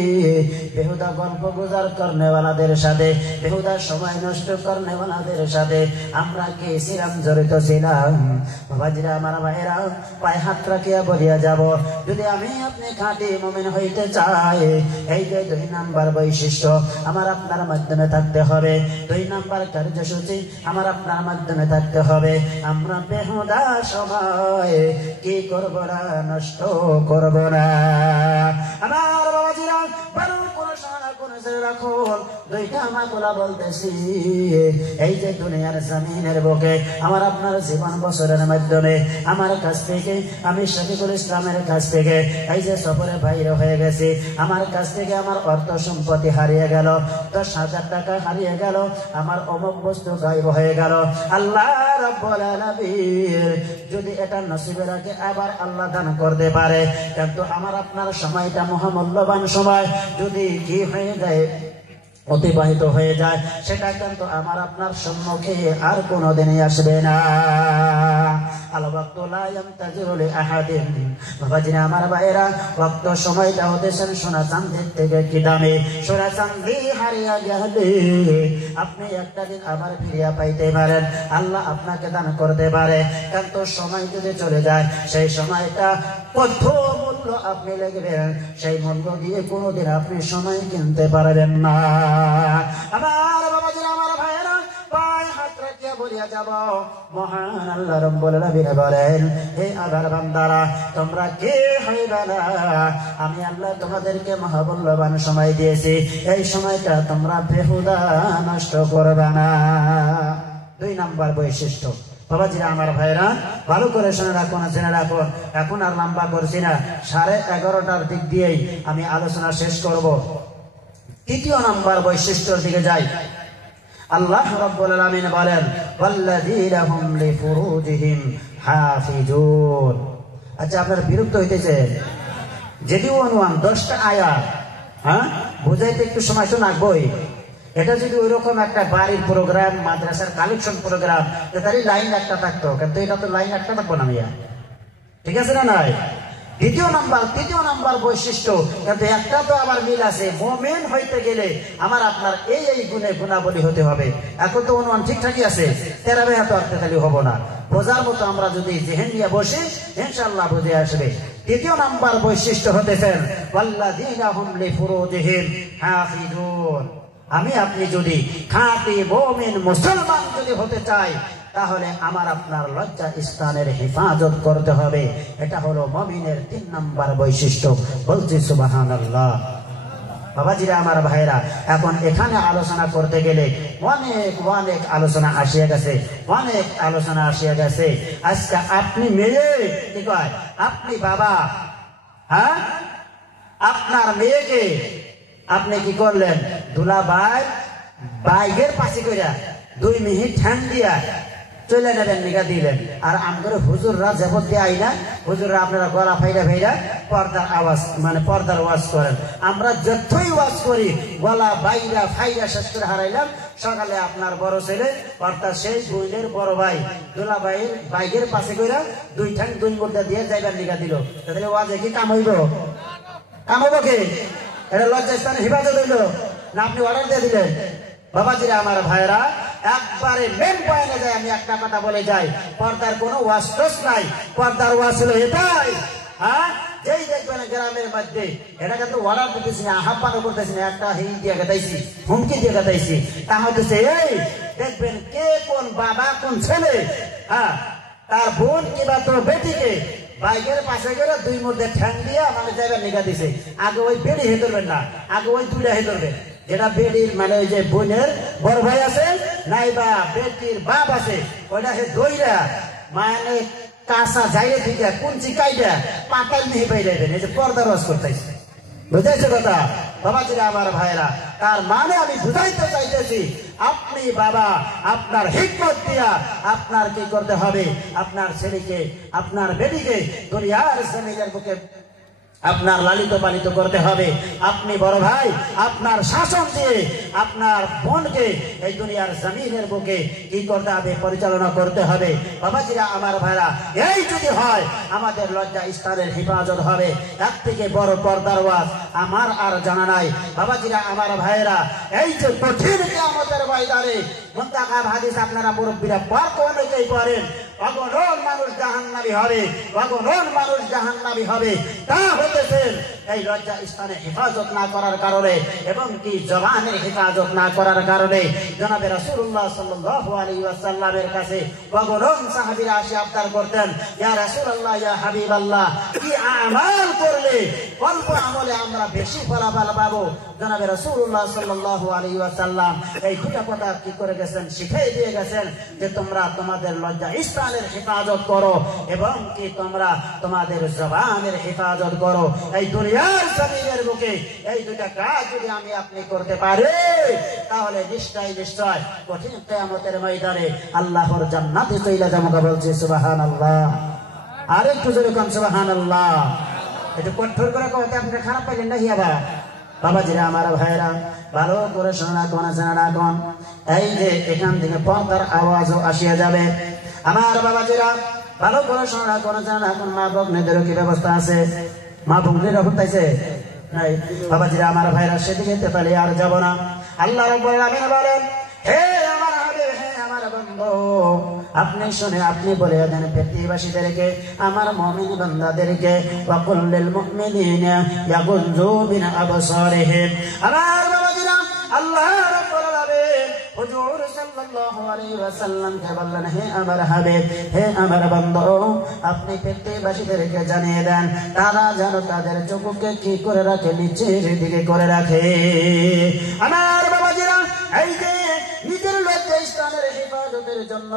বেহুদা গল্প গুজার করনেওয়ালাদের সাথে, বেহুদা সময় নষ্ট করনেওয়ালাদের সাথে আমরা কি ছিলাম, জড়িত ছিলাম। বাবাজিরা আমার ভাইরা, পায়ে হাত রাখিয়া বলিয়া যাব, যদি আমি আপনি খাঁটি মুমিন হইতে চাই, এই যে 2 নাম্বার বৈশিষ্ট্য আমার আপনার মাধ্যমে থাকতে হবে, 2 নাম্বার কার্যসূচি আমার আপনার মাধ্যমে থাকতে হবে। আমরা বেহুদা সময় কি করব না, নষ্ট করব না। আমার বাবাজিরা ভালো করে শোনা করে রাখুন, 2টা মাকুলা বলতেছি। এই যে দুনিয়ার জমিনের বুকে আমার আপনার জীবন বছরের মাধ্যমে আমার কাছ থেকে, আমি শফিকুল ইসলামের কাছ থেকে এই যে সফরে বাইরে হয়ে গেছি, আমার কাছ থেকে আমার অর্থ সম্পত্তি হারিয়ে গেল, 10,000 টাকা হারিয়ে গেল, আমার অমুক বস্তু গায়েব হয়ে গেল। আল্লাহ রাব্বুল আলামিন যদি এটা নসিবে রাখে আবার আল্লাহ দান করতে পারে, কিন্তু আমার আপনার সময়টা মহামূল্যবান সময় যদি কি হয়ে যায়, অতিবাহিত হয়ে যায়, সেটা কিন্তু আমার আপনার সম্মুখে আর কোনোদিনই আসবে না। আল ওয়াক্তু লা ইয়ানতাজিরু লি আহাদিন। বাবাজিরা আমার ভাইরা, ওয়াক্ত সময়টা হতেছেন সোনা চাঁদের থেকে কি দামি। সোনা চাঁদি হারিয়া গেলে আপনি একটা দিন আবার ফিরিয়া পাইতে পারেন, আল্লাহ আপনাকে দান করতে পারে, কিন্তু সময় যদি চলে যায় সেই সময়টা কত মূল্য আপনি লিখবেন, সেই মূল্য দিয়ে কোনোদিন আপনি সময় কিনতে পারবেন না। আমার বাবাজিরা আমার ভাইয়েরা, পায়ে হাত রাখিয়া বলিয়া যাব, মহান আল্লাহ রাব্বুল আলামিন বলেন, হে আবার বান্দারা তোমরা কে হইবা না, আমি আল্লাহ তোমাদেরকে মহামূল্যবান সময় দিয়েছি, এই সময়টা তোমরা বেহুদা নষ্ট করবে না। 2 নাম্বার বৈশিষ্ট্য। বাবাজিরা আমার ভাইরা ভালো করে শুনে রাখুন, জেনে রাখুন। এখন আর লম্বা করছি না, 11:30টার দিক দিয়েই আমি আলোচনা শেষ করব। 3য় নাম্বার বৈশিষ্ট্যের দিকে যাই। আল্লাহ রাব্বুল আলামিন বলেন, ওয়াল্লাযীনা হুম লিফুরুজিহিম হাফিজুন। আচ্ছা, আপনার বিরক্ত হইতেছে? যদিও অনুমান 10টা আয়াত, হ্যাঁ বুঝাইতে একটু সময় তো লাগবেই। এটা যদি ওইরকম একটা বাড়ির প্রোগ্রাম, মাদ্রাসার কালেকশন প্রোগ্রাম, তাহলে লাইন একটা থাকতো, কিন্তু এটা তো লাইন একটা থাকবো না মিয়া, ঠিক আছে না নাই? 2য় নাম্বার 3য় নাম্বার বৈশিষ্ট্য, কিন্তু একটা তো আবার মিল আছে। মুমিন হইতে গেলে আমার আপনার এই গুণে গুণাবলী হতে হবে। এখন তো অনুমান ঠিকঠাকই আছে, তেরাবে হাত আর তেতালি হবো না। বোঝার মতো আমরা যদি জেহেন নিয়ে বসি, ইনশাআল্লাহ বুঝে আসবে। 3য় নাম্বার বৈশিষ্ট্য হতেছেন ওয়াল্লাযীনা হুম লিফুরুজিহিম হাফিজুন। আমি আপনি যদি খাঁটি মুমিন মুসলমান যদি হতে চাই, তাহলে আমার আপনার লজ্জা স্থানের হেফাজত করতে হবে। এটা হলো মুমিনের 3 নাম্বার বৈশিষ্ট্য। বলছি সুবহানাল্লাহ। বাবাজিরা আমার ভাইরা, এখন এখানে আলোচনা করতে গেলে অনেক আলোচনা আসিয়া গেছে, অনেক আলোচনা আসিয়া গেছে। আজকে আপনি মেয়ে, কি কয়, আপনি বাবা, হ্যাঁ আপনার মেয়েকে আপনি কি করলেন, দুলা ভাই বাইকের পাশে কইরা 2 মিনিট ঠ্যাং দিয়া চলে নেবেন, নিগা দিলেন। আর আমগরে হুজুররা জবত দেয় না, হুজুররা আপনারা গলা ফাইরা পর্দার আওয়াজ, মানে পর্দার ওয়াজ করেন। আমরা যতই ওয়াজ করি গলা বাইরা ফাইরা শেষ করে হারাইলাম। সকালে আপনার বড় ছেলে অর্থাৎ সেই বুইলের বড় ভাই দুলা ভাইয়ের বাইকের পাশে কইরা 2 ঠ্যাং 2 মুদ্রা দিয়ে যাইবার নিগা দিল, তাহলে ওয়াজে কি কাম হইব? কাম হইব কি? এটা লজ্জা স্থানে হেফাজত হইল না? আপনি অর্ডার দিয়ে দিলেন। বাবাজিরা আমার ভাইরা, একবারে মেন পয়েন্টে যাই, আমি একটা কথা বলে যাই, পর্দার কোনো ওয়াজ নাই। পর্দার ওয়াজ হলো এটাই, হ্যাঁ যেই দেখবেন গ্রামের মধ্যে, এটা কিন্তু অর্ডার দিতেছি না, আহ্বান করতেছি না, একটা হিল দিয়ে গেতাইছি, হুমকি দিয়ে গেতাইছি। তা হতেছে এই দেখবেন কে কোন বাবা কোন ছেলে, হ্যাঁ তার বোন কিংবা তোর বেটিকে বাইকের পাশে গেলে দুই মধ্যে ঠ্যাং দিয়ে মানে জায়গা নিগা দিছে। আগে ওই বেড়ি হে ধরবেন না, আগে ওই দুইটা হে ধরবেন, যেটা বেটির মানে ওই যে বোনের বড় ভাই আছে নাইবা বেটির বাপ আছে, ওইটা হে দইরা মানে কাঁচা যাইরে দিকে কুঞ্চি কাইটা পাতাল নিয়ে বাইরেবেন। এই যে পর্দা রস করতেছে, বুঝাইছে কথা বাবাজিরা আমার ভাইরা। তার মানে আমি বুঝাইতে চাইতেছি, আপনি বাবা আপনার হিকমত দিয়া আপনার কি করতে হবে, আপনার ছেলেকে আপনার বেটিকে দুনিয়ার জমিনের বুকে আপনার লালিত পালিত করতে হবে। আপনি বড় ভাই আপনার শাসন দিয়ে আপনার বোনকে এই দুনিয়ার জমিনের বুকে কি করতে হবে, পরিচালনা করতে হবে। বাবাজিরা আমার ভাইরা, এই যদি হয় আমাদের লজ্জা স্থানের হেফাজত হবে। এর থেকে বড় পর্দার ওয়াজ আমার আর জানা নাই। বাবাজিরা আমার ভাইরা, এই যে কঠিন কিয়ামতের ময়দানে মুনতাকাব হাদিস আপনারা মুরব্বীরা পড়তে অনেকেই পড়েন, অগণন মানুষ জাহান্নামী হবে, অগণন মানুষ জাহান্নামী হবে। তা হতেছেন এই লজ্জা স্থানে হেফাজত না করার কারণে এবং কি জবানের হেফাজত না করার কারণে। জনাবে রাসূলুল্লাহ সাল্লাল্লাহু আলাইহি ওয়াসাল্লামের কাছে অগণন সাহাবীরা এসে আবদার করতেন, ইয়া রাসূলুল্লাহ ইয়া হাবিবাল্লাহ, কি আমাল করলে অল্প আমলে আমরা বেশি ফলাফল পাবো। জনাবে রাসূলুল্লাহ সাল্লাল্লাহু আলাইহি ওয়াসাল্লাম এই দুটো কথা কি করে গেছেন, শিখিয়ে দিয়ে গেছেন যে তোমরা তোমাদের লজ্জা স্থানের হেফাজত করো এবং কি তোমরা তোমাদের জবানের হেফাজত করো। এই দুনিয়ার জমিনের বুকে এই দুটা কাজ যদি আমি আপনি করতে পারি, তাহলে নিশ্চয় নিশ্চয় কঠিন কিয়ামতের ময়দানে আল্লাহর জান্নাতে চলে যাবো। বলছে সুবহানাল্লাহ, আরেকটু জোরে কোন সুবহানাল্লাহ। এটা কঠোর করে কথা আপনি খারাপ পাইলেন না হিয়াবা। বাবাজিরা আমার ভাইরা, ভালো করে শোনা কোন জানা কোন, এই যে এখান থেকে পর্দার আওয়াজও আসিয়া যাবে। আমার বাবাজিরা ভালো করে শোনা কোন জানা কোন, মা ভগ্নীদেরও কি ব্যবস্থা আছে? মা ভগ্নীরা হুতাইছে নাই? বাবাজিরা আমার ভাইরা, সেদিকে তেতালে আর যাব না। আল্লাহ রাব্বুল আলামিন বলেন, হে আমার হাবিব, হে আমার বন্ধু, আপনি শুনে আপনি বলে দেন পৃথিবীবাসীদেরকে, আমার মুমিন বান্দাদেরকে, ওয়াকুল লিল মুমিনিনা ইয়াগুযু মিন আবসারিহিম। আমার বাবাজিরা আল্লাহ রাব্বুল আলামিন হুজুর সাল্লাল্লাহু আলাইহি ওয়াসাল্লাম কে বললেন, হে আমার হাবিব, হে আমার বন্ধু, আপনি পৃথিবীবাসীদেরকে জানিয়ে দেন তারা যেন তাদের চোখকে কি করে রাখে, নিচের দিকে করে রাখে। আমার বাবাজিরা, এই যে নিজের লজ্জা স্থানের হেফাজতের জন্য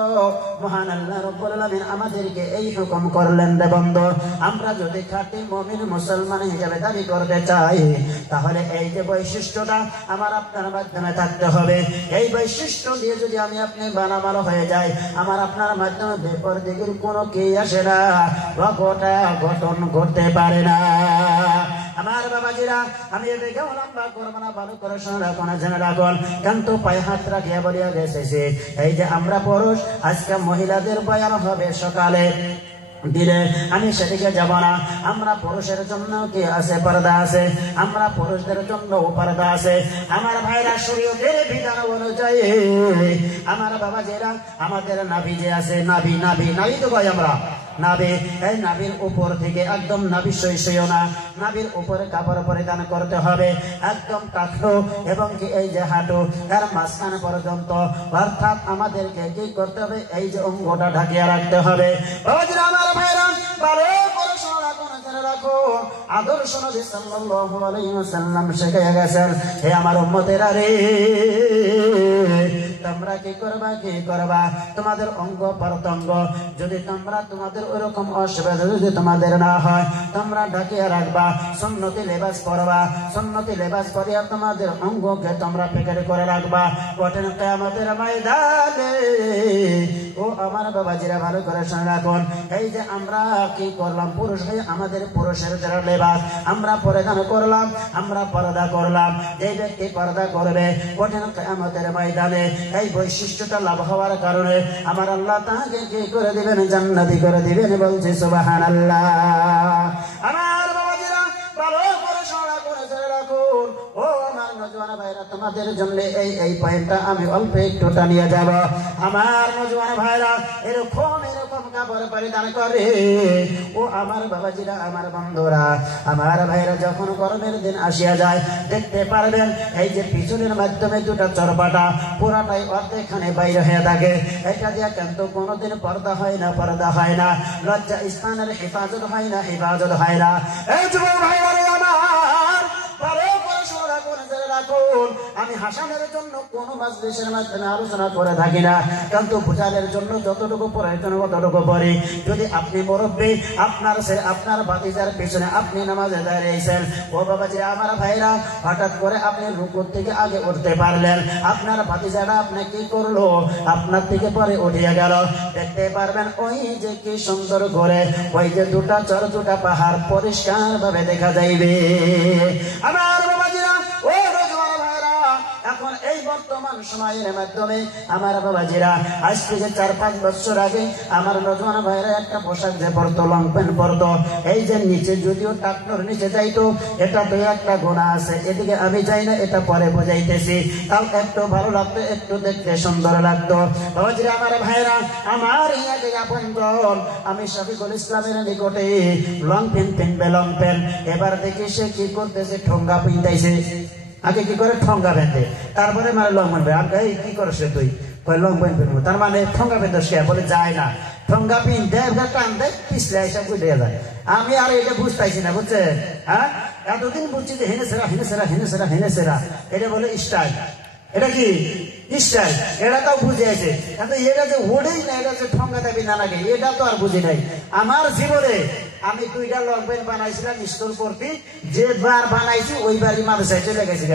মহান আল্লাহ রাব্বুল আলামিন আমাদেরকে এই হুকুম করলেন রে বন্ধু, আমরা যদি খাঁটি মুমিন মুসলমান হিসেবে দাবি করতে চাই, তাহলে এই যে বৈশিষ্ট্যটা আমার আপনার মাধ্যমে থাকতে হবে। এই বৈশিষ্ট্য দিয়ে যদি আমি আপনি বানামালো হয়ে যাই, আমার আপনার মাধ্যমে বেপরদিগির কোনো কি আসে না, গোটা ঘটন ঘটতে পারে না। আমার বাবাজিরা, আমি এটাকে লম্বা করবো না, ভালো করে শোনা রাখুন, জেনে রাখুন। কিন্তু পায়ে হাত রাখিয়া বলিয়া গেছে, এই যে আমরা পুরুষ, আজকে মহিলাদের বয়ান হবে সকালে দিলে, আমি সেদিকে যাব না। আমরা পুরুষের জন্য কি আছে, পর্দা আছে, আমরা পুরুষদের জন্য পর্দা আছে। আমার ভাইরা, শরীয়তের বিধান অনুযায়ী আমার বাবাজিরা, আমাদের নাভি যে আছে, নাভি নাভি নাভি তো কই আমরা, নাভি, এই নাভির উপর থেকে একদম নাভি সইসইও না, নাভির উপরে কাপড় পরিধান করতে হবে, একদম কাঠো এবং কি এই যে হাঁটু তার মাঝখান পর্যন্ত, অর্থাৎ আমাদেরকে কি করতে হবে, এই যে অঙ্গটা ঢাকিয়ে রাখতে হবে। বাবাজিরা আমার ভাইরা, ভালো করে শোনা কোন জেনে রাখো, আদর্শ নবী সাল্লাল্লাহু আলাইহি ওয়াসাল্লাম শিখিয়ে গেছেন, হে আমার উম্মতেরা রে, তোমরা কি করবা, কি করবা, তোমাদের অঙ্গ প্রত্যঙ্গ যদি তোমরা তোমাদের ওরকম অসুবিধা যদি তোমাদের না হয়, তোমরা ঢাকিয়ে রাখবা, সুন্নতি লেবাস পরবা, সুন্নতি লেবাস পরিয়া তোমাদের অঙ্গকে তোমরা প্যাকেট করে রাখবা। কঠিন কিয়ামতের ময়দানে ও আমার বাবাজিরা, ভালো করে শুনে রাখুন, এই যে আমরা কি করলাম, পুরুষ হয়ে আমাদের পুরুষের যারা লেবাস আমরা পরিধান করলাম, আমরা পর্দা করলাম, যে ব্যক্তি পর্দা করবে কঠিন কিয়ামতের ময়দানে এই বৈশিষ্ট্যটা লাভ হওয়ার কারণে আমার আল্লাহ তাকে কি করে দিবেন, জান্নাতি করে দিবেন। বলছে সুবহানাল্লাহ। আমার বাবাজিরা, ভালো করে শোনা করে জেনে রাখুন, ও আমার নওজোয়ান ভাইরা তোমাদের জন্য এই পয়েন্টটা আমি অল্প একটু টানিয়ে যাব। আমার নওজোয়ান ভাইরা এরকম কাপড় পরিধান করে। ও আমার বাবাজিরা, আমার বন্ধুরা, আমার ভাইরা, যখন গরমের দিন আসিয়া যায় দেখতে পারবেন এই যে পিছনের মাধ্যমে দুটা চরপাটা পুরাটাই অর্ধেকখানে বাইরে হয়ে থাকে। এটা দিয়ে কিন্তু কোনোদিন পর্দা হয় না, পর্দা হয় না, লজ্জা স্থানের হেফাজত হয় না, হেফাজত হয় না। এই যুবক ভাইরা আমার আমি হাসানের জন্য কোন মাজলিসের মাধ্যমে আলোচনা করে থাকি না, কিন্তু বোঝানোর জন্য যতটুকু প্রয়োজন ততটুকু পড়ি। যদি আপনি মুরব্বী, আপনার ভাতিজার পিছনে আপনি নামাজে দাঁড়িয়েছেন, ও বাবাজি আমার ভাইরা, হঠাৎ করে আপনি রুকুর থেকে আগে উঠতে পারলেন, আপনার ভাতিজারা আপনি কি করলো, আপনার থেকে পরে উঠিয়ে গেল, দেখতে পারবেন ওই যে কি সুন্দর করে ওই যে দুটা চর দুটা পাহাড় পরিষ্কার ভাবে দেখা যাইবে। আমার বাবাজিরা, ও এখন এই বর্তমান সময়ের মাধ্যমে আমার বাবাজিরা, আজ থেকে 4-5 বছর আগে আমার নওজোয়ান ভাইরা একটা পোশাক যে পরতো, লং প্যান্ট পরতো, এই যে নিচে যদিও টাকনোর নিচে যাইতো, এটা তো একটা গুণা আছে, এদিকে আমি যাই না, এটা পরে বোঝাইতেছি, তাও একটু ভালো লাগতো, একটু দেখতে সুন্দর লাগতো। বাবাজিরা আমার ভাইরা, আমার ইয়াকে আপনজন, আমি শফিকুল ইসলামের নিকটে লং প্যান্ট কিনবে, লং প্যান্ট, এবার দেখি সে কি করতেছে, ঠোঙ্গা পিন্তাইছে। আগে কি করে ঠোঙ্গা বেঁধে, তারপরে মানে লং প্যান্ট। আমি কি করছে তুই? লং প্যান্ট ফেলবো, তার মানে ঠোঙ্গা বেঁধে সে বলে যায় না, ঠোঙ্গা পিন দেয়, টান দেয়, পিছলে এসে উঠে যায়। আমি আর এটা বুঝতেছি না, বুঝছেন? হ্যাঁ, এতদিন বুঝছি যে হেনেছেরা হেনেছেরা হেনেছেরা হেনেছেরা, এটা বলে স্টাইল। এটা কি স্টাইল? এটা তাও বুঝে আছে, কিন্তু এটা যে ওড়েই না, এটা যে ঠোঙ্গা দেবে না লাগে, এটা তো আর বুঝি নাই। আমার জীবনে আমি 2টা লং প্যান্ট বানাইছিলাম স্কুল পড়তে, যে বার বানাইছি ওই বারই মাদ্রাসায় চলে গেছি।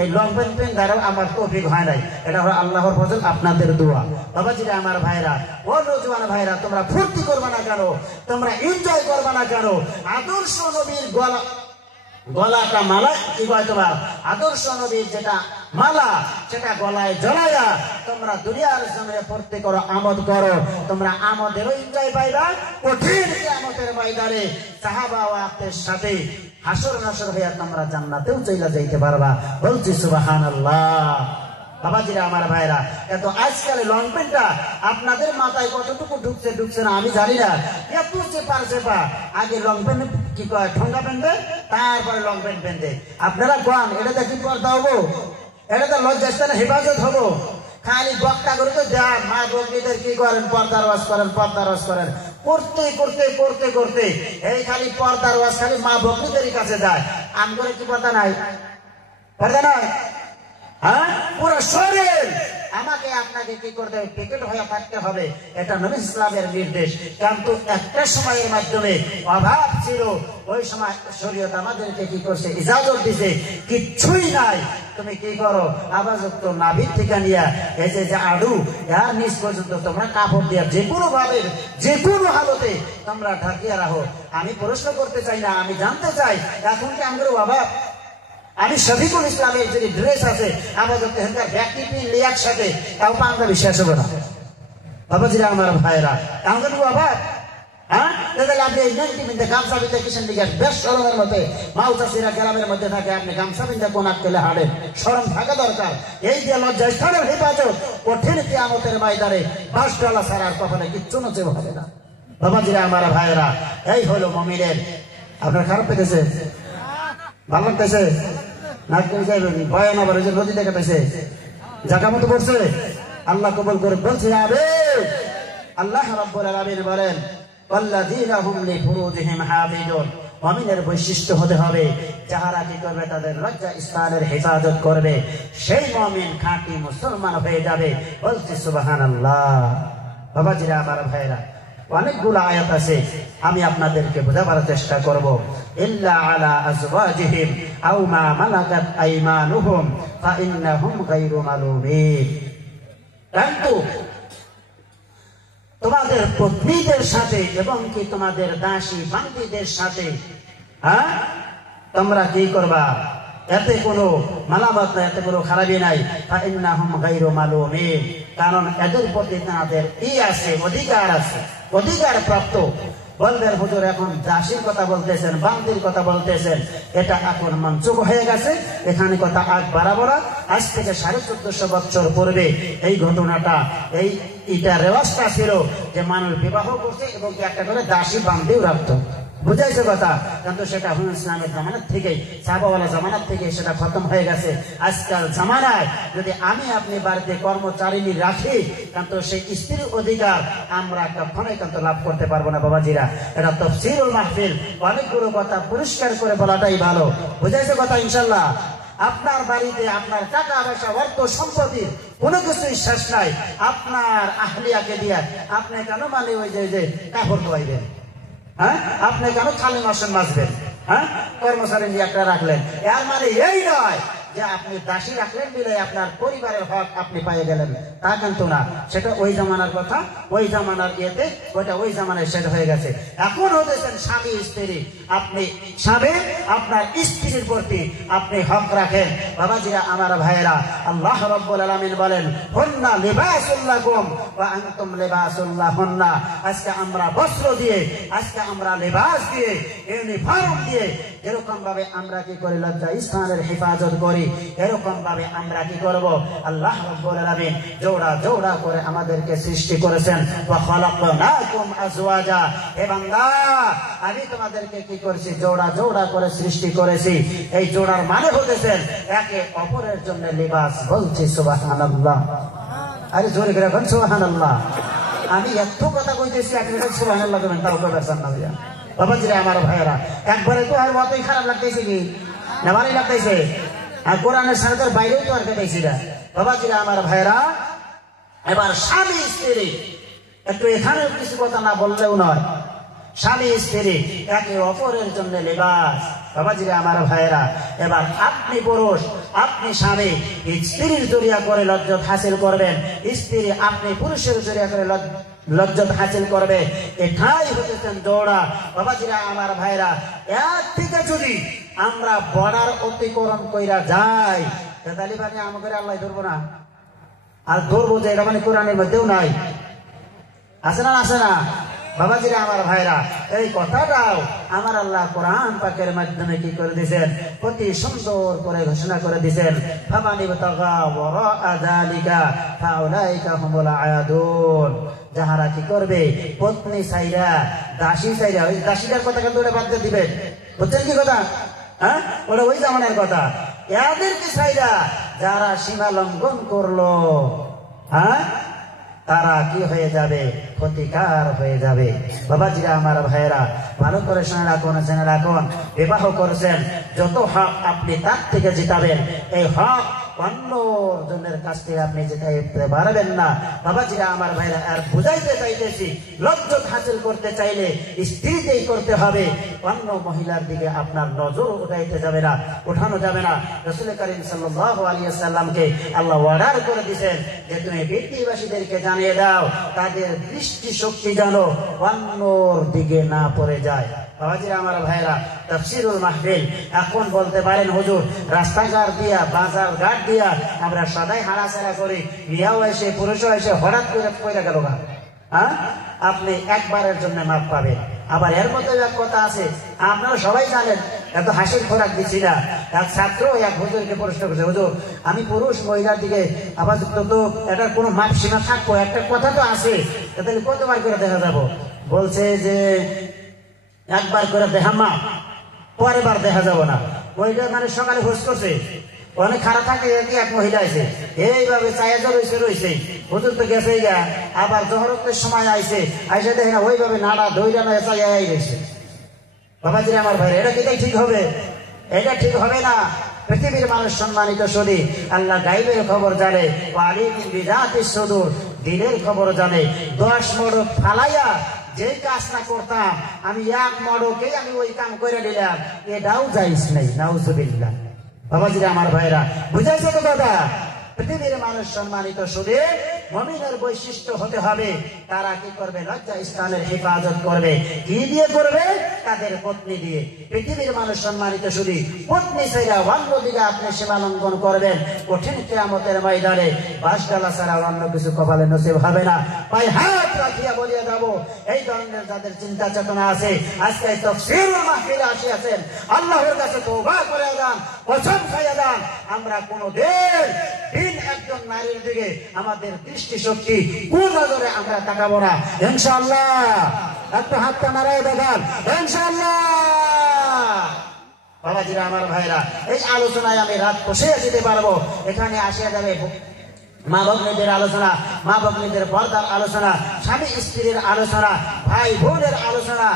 এই লং প্যান্ট দ্বারাও আমার তৌফিক হয় নাই, এটা হলো আল্লাহর ফজল, আপনাদের দোয়া। বাবাজিরা আমার ভাইরা, ও নওজোয়ান ভাইরা, তোমরা ফুর্তি করবে না কেন, তোমরা এনজয় করবে না কেন? আদর্শ নবীর গলাটা মালা কি কয়, তোমার আদর্শ নবীর যেটা মালা, সেটা গলায় জড়াইয়া তোমরা দুনিয়ার জমিনে পড়তে করো, আমোদ করো, তোমরা আমোদেরও এনজয় পাইবা, কঠিন কিয়ামতের ময়দানে সাহাবা ওয়াক্তের সাথে হাসর নাসর হইয়া তোমরা জান্নাতেও চইলা যাইতে পারবা। বলছি সুবহানাল্লাহ। বাবাজিরা আমার ভাইরা, এত আজকাল লং প্যান্টটা আপনাদের মাথায় কতটুকু ঢুকছে না আমি জানি না, এত চেপা। আগে লং প্যান্ট কি কয়, ঠোঙ্গা প্যান্টে, তারপরে লং প্যান্ট প্যান্টে। আপনারা কোন এটাতে কি পর্দা হবো, এটাতে লজ্জাস্থানে হেফাজত হবো? খালি বক্তা করে তো দেন, মা বকরিদের কি করেন, পর্দার ওয়াজ করেন, পর্দার ওয়াজ করেন, করতে এই খালি পর্দার ওয়াজ খালি মা বকরিদের কাছে যায়। আমগরে কি পর্দা নাই? পর্দা নাই? হ্যাঁ, পুরো শরীর আমাকে আপনাকে কি করতে হবে, টিকেট হয়ে থাকতে হবে, এটা নবী ইসলামের নির্দেশ। কিন্তু একটা সময়ের মাধ্যমে অভাব ছিল, ওই সময় শরীয়ত আমাদেরকে কি করছে, ইজাজত দিছে, কিচ্ছুই নাই, তুমি কি করো, আবাজত নাভির থেকে নিয়ে এই যে আড়ু এর নিচ পর্যন্ত তোমরা কাপড় দিয়ে যে কোনো ভাবে যে কোনো হালতে তোমরা ঢাকিয়ে রাখো। আমি প্রশ্ন করতে চাই না, আমি জানতে চাই এখন কি আমাদের অভাব? আমি শফিকুল ইসলামের যে ড্রেস আছে আপাতত ব্যক্তি লিয়ার সাথে তাও পাঙ্গা বিশ্বাস হবে না। বাবাজিরা আমার ভাইরা, আমাদের অভাব? হ্যাঁ, তাহলে আপনি এই নেন কিনতে গামছা বিনতে কিসেন দিকে বেশ সরমের মধ্যে, মাউচাষিরা গ্রামের মধ্যে থাকে, আপনি গামছা বিনতে কোন আটকেলে হাড়েন, সরম থাকা দরকার। এই যে লজ্জা স্থানের হেফাজত কঠিন কিয়ামতের ময়দানে 5 ডলার ছাড়ার কখনো কিচ্ছু নচে হবে না। বাবাজিরা আমার ভাইরা, এই হলো মুমিনের। আপনার খারাপ পেতেছে? ভালো লাগতেছে? ভয় না বলে যে নদী দেখাতেছে, জায়গা মতো পড়ছে, আল্লাহ কবুল করে। বলছে আল্লাহ রাব্বুল আলামিন বলেন, ওয়াল্লাযীনা হুম লিফুরুজিহিম হাফিজুন, মুমিনের বৈশিষ্ট্য হতে হবে যাহারা কি করবে, তাদের লজ্জা স্থানের হেফাজত করবে, সেই মুমিন খাঁটি মুসলমান হয়ে যাবে। বলছে সুবহানাল্লাহ। বাবাজিরা আমার ভাইরা, অনেকগুলো আয়াত আছে, আমি আপনাদেরকে বোঝাবার চেষ্টা করব। ইল্লা আলা আজওয়াজিহিম আও মা মালাকাত আইমানুহুম ফাইন্নাহুম গায়রু মালুমিন। কিন্তু তোমাদের পত্নীদের সাথে এবং কি তোমাদের দাসী বান্দীদের সাথে হ্যাঁ তোমরা কি করবা, এতে কোনো মালামাত নাই, এতে কোনো খারাপি নাই। ফাইন্নাহুম গায়রু মালুমিন, কারণ এদের প্রতি তাদের আছে, অধিকার আছে, অধিকার প্রাপ্ত। বলবেন হুজুর এখন দাসীর কথা বলতেছেন, বান্দির কথা বলতেছেন, এটা এখন মনসুখ হয়ে গেছে, এখানে কথা আগ বাড়াবো। আজ থেকে 1450 বছর পূর্বে এই ঘটনাটা, এইটা রেওয়াজটা ছিল যে মানুষ বিবাহ করছে এবং একটা করে দাসী বান্দিও রাখতো। বুঝাইছে কথা? কিন্তু সেটা ইসলামের জামানার থেকে, সাহাবাওয়ালা জামানার থেকে সেটা খতম হয়ে গেছে। আজকাল জামানায় যদি আমি আপনি বাড়িতে কর্মচারিণী রাখি, কিন্তু সেই স্ত্রীর অধিকার আমরা কখনোই কিন্তু লাভ করতে পারবো না বাবাজিরা। এটা তাফসীরুল মাহফিল, অনেকগুলো কথা পরিষ্কার করে বলাটাই ভালো। বুঝাইছে কথা? ইনশাল্লাহ আপনার বাড়িতে আপনার টাকা পয়সা অর্থ সম্পত্তি কোনো কিছুই শেষ নাই, আপনার আহলিয়াকে দিয়ে আপনি কেন মানে ওই যে কাপড় ধোয়াইবেন? হ্যাঁ, আপনি কেন খালি মাসেন মাজবেন? হ্যাঁ, কর্মচারী নিয়ে একটা রাখলেন, এর মানে এই নয় যে আপনি দাসী রাখলেন বলে আপনার পরিবারের হক আপনি পাইয়ে গেলেন, তা কিন্তু না। সেটা ওই জামানার কথা, ওই জামানার ইয়েতে ওইটা ওই জামানায় সেট হয়ে গেছে। এখন হতেছেন স্বামী স্ত্রী, আপনি স্বামী আপনার স্ত্রীর প্রতি আপনি হক রাখেন। বাবাজিরা আমার ভাইয়েরা, আল্লাহ রাব্বুল আলামিন বলেন হুন্না লিবাসুল লাকুম ওয়া আনতুম লিবাসুল লাহুন্না। আজকে আমরা বস্ত্র দিয়ে, আজকে আমরা লিবাস দিয়ে, ইউনিফর্ম দিয়ে এরকম ভাবে আমরা কি করি, লজ্জা স্থানের হেফাজত করি, এরকম ভাবে আমরা কি করব? আল্লাহ রাব্বুল আলামিন জোড়া জোড়া করে আমাদেরকে সৃষ্টি করেছেন। ওয়া খালাকনাকুম আজওয়াজা, হে বান্দা আমি তোমাদেরকে কি করেছি? জোড়া জোড়া করে সৃষ্টি করেছি। এই জোড়ার মানে হতেছেন একে অপরের জন্য লিবাস। বলছি সুবহানাল্লাহ। আরে জোরে করে বলুন সুবহানাল্লাহ। আমি এত কথা কইতেছি, আপনি সুবহানাল্লাহ বলেন, তাও কইবেন না ভাইয়া। বাবাজিরা আমার ভাইয়েরা, একবারে তো আর মতই খারাপ লাগতেছে কি না? ভালোই লাগতেছে। আর কোরআনের সাথে বাইরেও তো আর কেটেছি না। বাবাজিরা আমার ভাইয়েরা, এবার স্বামী স্ত্রী, একটু এখানে কিছু কথা না বললেও নয়। স্বামী স্ত্রী একে অপরের জন্য লিবাস। বাবাজিরা আমার ভাইয়েরা, এবার আপনি পুরুষ, আপনি স্বামী স্ত্রীর জরিয়া করে লজ্জত হাসিল করবেন, স্ত্রী আপনি পুরুষের জরিয়া করে লজ্জত হাসিল করবে। এটাই হতেছেন জোড়া। বাবাজিরা আমার ভাইরা, এর থেকে যদি আমরা বর্ডার অতিক্রম কইরা যাই, তাহলে মানে আমাকে আল্লাহ ধরবো না। আর ধরবো যে এটা মানে কোরআনের মধ্যেও নাই, আছে না? আছে না? বাবাজিরা আমার ভাইরা, এই কথাটাও আমার আল্লাহ কোরআন পাকের মাধ্যমে কি করে দিয়েছেন? অতি সুন্দর করে ঘোষণা করে দিয়েছেন। ফামানি বাতাগা ওয়ারা যালিকা ফাউলাইকা হুমুল আয়াদুন। যাহারা কি করবে? পত্নী চাইরা, দাসী চাইরা, ওই দাসীটার কথা কিন্তু ওটা বাদ দিয়ে দিবেন। বুঝছেন কি কথা? হ্যাঁ, ওটা ওই জামানার কথা। এদেরকে চাইরা যারা সীমা লঙ্ঘন করলো, হ্যাঁ, তারা কি হয়ে যাবে? ক্ষতিকার হয়ে যাবে। বাবাজিরা আমার ভাইয়েরা, ভালো করে শুনে রাখুন, জেনে রাখুন, বিবাহ করেছেন, যত হক আপনি তার থেকে জিতাবেন, এই হক অন্য জনের কাছ থেকে আপনি জিতাইতে পারবেন না। বাবাজিরা আমার ভাইরা, আর বুঝাইতে চাইতেছি, লজ্জত হাসিল করতে চাইলে স্ত্রীতেই করতে হবে, অন্য মহিলার দিকে আপনার নজর উঠাইতে যাবে না, উঠানো যাবে না। রাসূল করিম সাল্লাল্লাহু আলাইহি ওয়াসাল্লামকে আল্লাহ অর্ডার করে দিয়েছেন যে তুমি পৃথিবীবাসীদেরকে জানিয়ে দাও, তাদের দৃষ্টি শক্তি যেন অন্যর দিকে না পড়ে যায়। বাবাজিরা আমার ভাইরা, তাফসীরুল মাহফিল। এখন বলতে পারেন হুজুর, রাস্তাঘাট দিয়া, বাজার ঘাট দিয়া আমরা সদাই হারাছাড়া করি, বিয়াও এসে পুরুষও এসে হঠাৎ করে কইরা গেল না। হ্যাঁ, আপনি একবারের জন্য মাপ পাবেন। আবার এর মধ্যে এক কথা আছে, আপনারা সবাই জানেন, এত হাসির খোরাক দিচ্ছি না। এক ছাত্র এক হুজুরকে প্রশ্ন করছে, হুজুর আমি পুরুষ মহিলার দিকে আপাতত তো এটার কোনো মাপ সীমা থাকবো, একটা কথা তো আছে, তাহলে কতবার করে দেখা যাবো? বলছে যে একবার করে দেখা মা, পরের বার দেখা যাবো না। ওইটা মানে সকালে হোস করছে, অনেক খারাপ থাকে, এক মহিলা আছে এইভাবে চাইয়া রয়েছে, হুজুর তো গেছে গা, আবার জহরতের সময় আইছে, আইসে দেখে না ওইভাবে নাড়া ধৈর্য নয় চাইয়াই রয়েছে। বাবাজিরা আমার ভাই, এটা কি ঠিক হবে? এটা ঠিক হবে না। পৃথিবীর মানুষ সম্মানিত শুনি, আল্লাহ গাইবের খবর জানে, আলিমিন বিযাতিস সুদূর, দিলের খবর জানে। 10 মোড়ক ফালাইয়া যে কাজ না করতাম, আমি এক মোড়কেই আমি ওই কাম করে দিলাম, এটাও যাইস নাই। নাউজুবিল্লাহ। বাবাজিরা আমার ভাইরা, বুঝাইছে তো দাদা? পৃথিবীর মানুষ সম্মানিত শুনে, মুমিনের বৈশিষ্ট্য হতে হবে তারা কি করবে লজ্জা স্থানের হেফাজত করবে কি দিয়ে করবে তাদের পত্নী দিয়ে পৃথিবীর মানুষ সম্মানিত শুধু পত্নী ছাড়া অন্য দিকে আপনি সীমা লঙ্ঘন করবেন কঠিন কিয়ামতের ময়দানে বাসডালা ছাড়া অন্য কিছু কপালে নসিব হবে না ভাই হাত রাখিয়া বলিয়া যাব এই ধরনের যাদের চিন্তা চেতনা আছে আজকে তাফসীরুল মাহফিলে আসিয়াছেন আল্লাহর কাছে তওবা করে যান কসম খাইয়া যান আমরা কোনদিন দিন একজন নারীর দিকে আমাদের দৃষ্টি শক্তি কোন নজরে আমরা তাকাবো না ইনশাআল্লাহ একটু হাতটা নাড়ায় দেখান ইনশাআল্লাহ বাবাজিরা আমার ভাইরা এই আলোচনায় আমি রাত বসে যেতে পারবো এখানে আসিয়া যাবে মা ভগ্নীদের আলোচনা মা ভগ্নীদের পর্দার আলোচনা স্বামী স্ত্রীর আলোচনা ভাই বোনের আলোচনা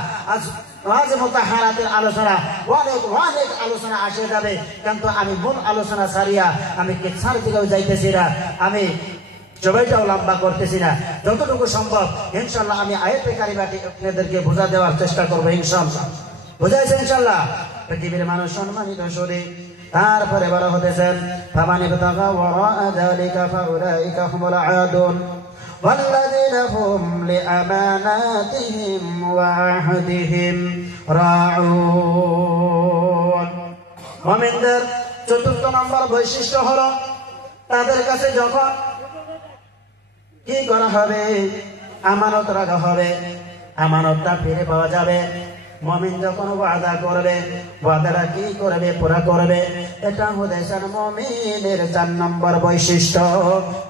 আলোচনা অনেক অনেক আলোচনা আসে যাবে কিন্তু আমি মূল আলোচনা ছাড়িয়া আমি কেছার দিকেও যাইতেছি না আমি সবাইটাও লম্বা করতেছি না যতটুকু সম্ভব ইনশাল্লাহ আমি আয়াতে কারিমাটি আপনাদেরকে বোঝা দেওয়ার চেষ্টা করবো ইনশাল্লাহ বুঝাইছে ইনশাল্লাহ পৃথিবীর মানুষ সম্মানিত শরী তারপরে বড় হতেছেন ফামানি বিতাগা ওয়ারা যালিকা ফাউলাইকা হুমুল আদুন والذين هم لأماناتهم وعهدهم راعون মুমিনদের চতুর্থ নম্বর বৈশিষ্ট্য হলো তাদের কাছে যখন কি করা হবে আমানত রাখা হবে আমানতটা ফিরে পাওয়া যাবে মুমিন যখন ওয়াদা করবে ওয়াদাটা কি করবে পুরা করবে এটা হচ্ছে মুমিনের 4 নম্বর বৈশিষ্ট্য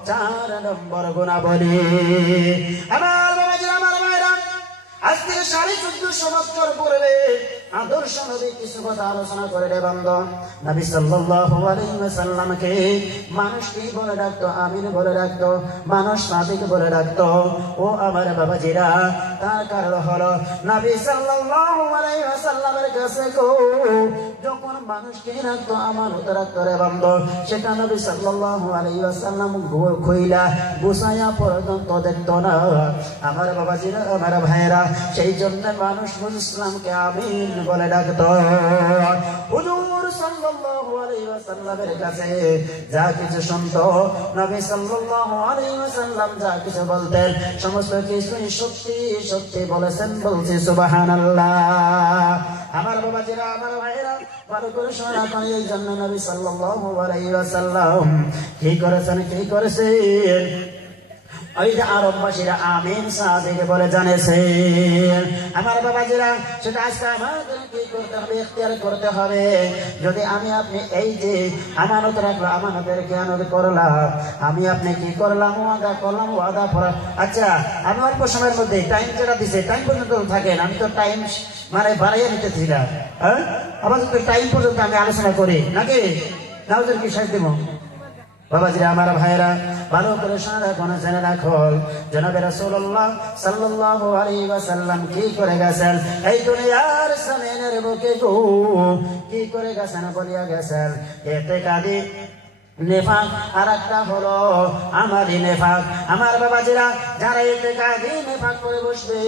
4 নম্বর গুণাবলী আমার বাবাজি আমার ভাইরা আজ থেকে 1450 বছর পূর্বে আদর্শ নবী কিছু কথা আলোচনা করে রে বান্দা নবী সাল্লাল্লাহু আলাইহি ওয়াসাল্লামকে মানুষ কি বলে ডাকতো আমিন বলে ডাকতো মানুষ সাদিক বলে ডাকতো ও আমার বাবাজিরা তার কারণ হলো নবী সাল্লাল্লাহু আলাইহি ওয়াসাল্লামের কাছে যখন মানুষকে রাখতো আমানত রাখতো রে বান্দা সেটা নবী সাল্লাল্লাহু আলাইহি ওয়াসাল্লাম খুইলা গুছায়া পর্যন্ত দেখতো না আমার বাবাজিরা আমার ভাইরা সেই জন্য মানুষ মুসলিমকে আমিন বলে ডাকতো হুজুর সাল্লাল্লাহু আলাইহি ওয়াসাল্লামের কাছে যা কিছু শুনতো নবী সাল্লাল্লাহু আলাইহি ওয়াসাল্লাম যা কিছু বলতেন সমস্ত কিছুই সত্যি সত্যি বলেছেন বলছি সুবহানাল্লাহ আমার বাবাজিরা আমার ভাইরা ভালো করে শোনা পাই এই জন্য নবী সাল্লাল্লাহু আলাইহি ওয়াসাল্লাম কি করেছেন ওই যে আরববাসীরা আমিন সাদিক বলে জানেছে আমার বাবাজিরা সেটা আজকে আমাদের কি করতে হবে ইখতিয়ার করতে হবে যদি আমি আপনি এই যে আমানত রাখলাম আমানতের জ্ঞান করলাম আমি আপনি কি করলাম ওয়াদা করলাম ওয়াদা পড়া আচ্ছা আমি অল্প সময়ের মধ্যে টাইম যেটা দিছে টাইম পর্যন্ত থাকেন আমি তো টাইম মানে বাড়াইয়া নিতেছিলাম হ্যাঁ আবার টাইম পর্যন্ত আমি আলোচনা করি নাকি না ওদের কি সাহায্য দেবো বাবাজিরা আমার ভাইরা ভালো করে জেনে রাখো জনাবে রাসূলুল্লাহ সাল্লাল্লাহু আলাইহি ওয়াসাল্লাম কি করে গেছেন এই দুনিয়ার জমিনের বুকে কি করে গেছেন বলিয়া গেছেন ইতিকাদি নেফাক আর একটা হলো আমারই নেফাক আমার বাবাজিরা যারা ইতিকাদি নেফাক করে বসবে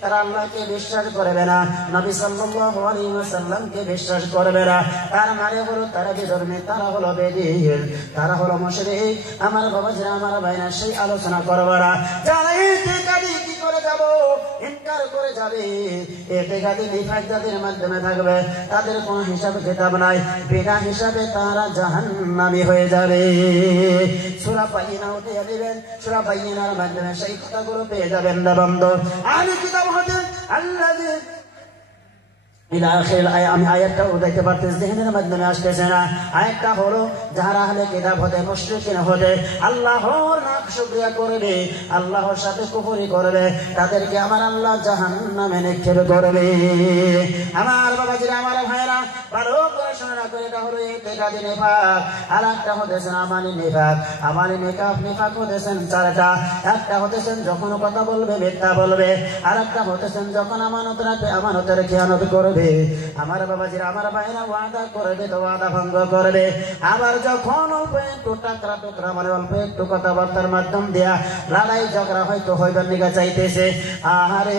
তারা আল্লাহকে বিশ্বাস করবে না নবী সাল্লাল্লাহু আলাইহি ওয়াসাল্লামকে বিশ্বাস করবে না তার মানে হলো তারা বিধর্মী তারা হলো বেদীন তারা হলো মুশরিক আমার বাবাজিরা আমার ভাইরা সেই আলোচনা করবে না যারা ইতিকাদি কি করে যাব ইনকার করে যাবে ইতিকাদি নেফাক যাদের মাধ্যমে থাকবে তাদের কোনো হিসাব কিতাব নাই বিনা হিসাবে তারা জাহান্নামী হয়ে যাবে সূরা বাইয়িনা উঠিয়ে দিবেন সূরা বাইয়িনার মাধ্যমে সেই কথাগুলো পেয়ে যাবেন না বন্ধু আহলে কিতাব হতে আল্লাযী ইলা আখির আমি আয়াতটা উঠাইতে পারতেছি যেহেনের মাধ্যমে আসতেছে না আয়াতটা হলো যারা আহলে কিতাব হতে মুশরিকিন হতে আল্লাহর নাফরমানি করবে আল্লাহর সাথে কুফরি করবে তাদেরকে আমার আল্লাহ জাহান্নামে নিক্ষেপ করবে আমার বাবাজিরা আমার ভাইরা ভালো করে শুনে রাখো এটা হলো ইতিকাদি নিফাক আর একটা হতেছে আমানি নিফাক আমানি নিফাক হতেছেন 4টা একটা হতেছেন যখন কথা বলবে মিথ্যা বলবে আর একটা হতেছেন যখন আমানত রাখবে আমানতের খেয়ানত করবে আমার বাবাজিরা আমার ভাইরা ওয়াদা করবে তো ওয়াদা ভঙ্গ করবে আবার যখন অল্প একটু টুকরা মানে অল্প একটু কথাবার্তার মাধ্যম দিয়া লড়াই ঝগড়া হয়তো হইবার নিগা চাইতেছে আহারে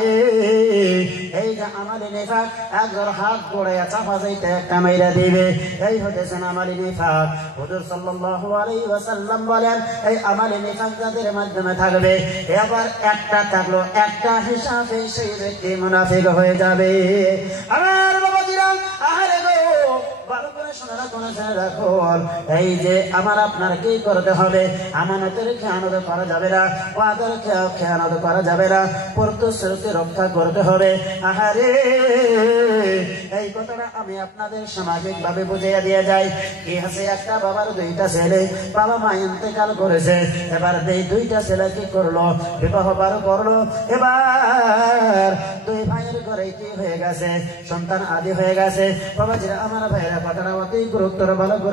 এই যে আমাদের নেফাক একজোর হাত গোড়াইয়া চাপা যাইতে একটা মাইরা দিবে এই হতেছেন আমাল নিফাক। হুজুর সাল্লাল্লাহু আলাইহি ওয়াসাল্লাম বলেন এই আমাল নিফাক যাদের মাধ্যমে থাকবে এবার একটা থাকলো একটা হিসাবে সেই ব্যক্তি মুনাফিক হয়ে যাবে। আমার বাবাজিরা আহারে গো ভালো করে শুনে রাখুন, রাখুন এই যে আমার আপনার কি করতে হবে, আমানতের খেয়ানত করা যাবে না, ওয়াদার খেয়ানত করা যাবে না, প্রতিশ্রুতি রক্ষা করতে হবে। আহারে এই কথাটা আমি আপনাদের সামাজিক ভাবে বুঝিয়ে দিয়ে যাই। কি আছে একটা বাবার দুইটা ছেলে, বাবা মা ইন্তেকাল করেছে, এবার এই দুইটা ছেলে কি করলো, বিবাহ বার করলো। এবার দুই ভাইয়ের ঘরে কি হয়ে গেছে, সন্তান আদি হয়ে গেছে। বাবাজিরা আমার ভাইয়েরা কথাটা অতি গুরুত্ব ভালো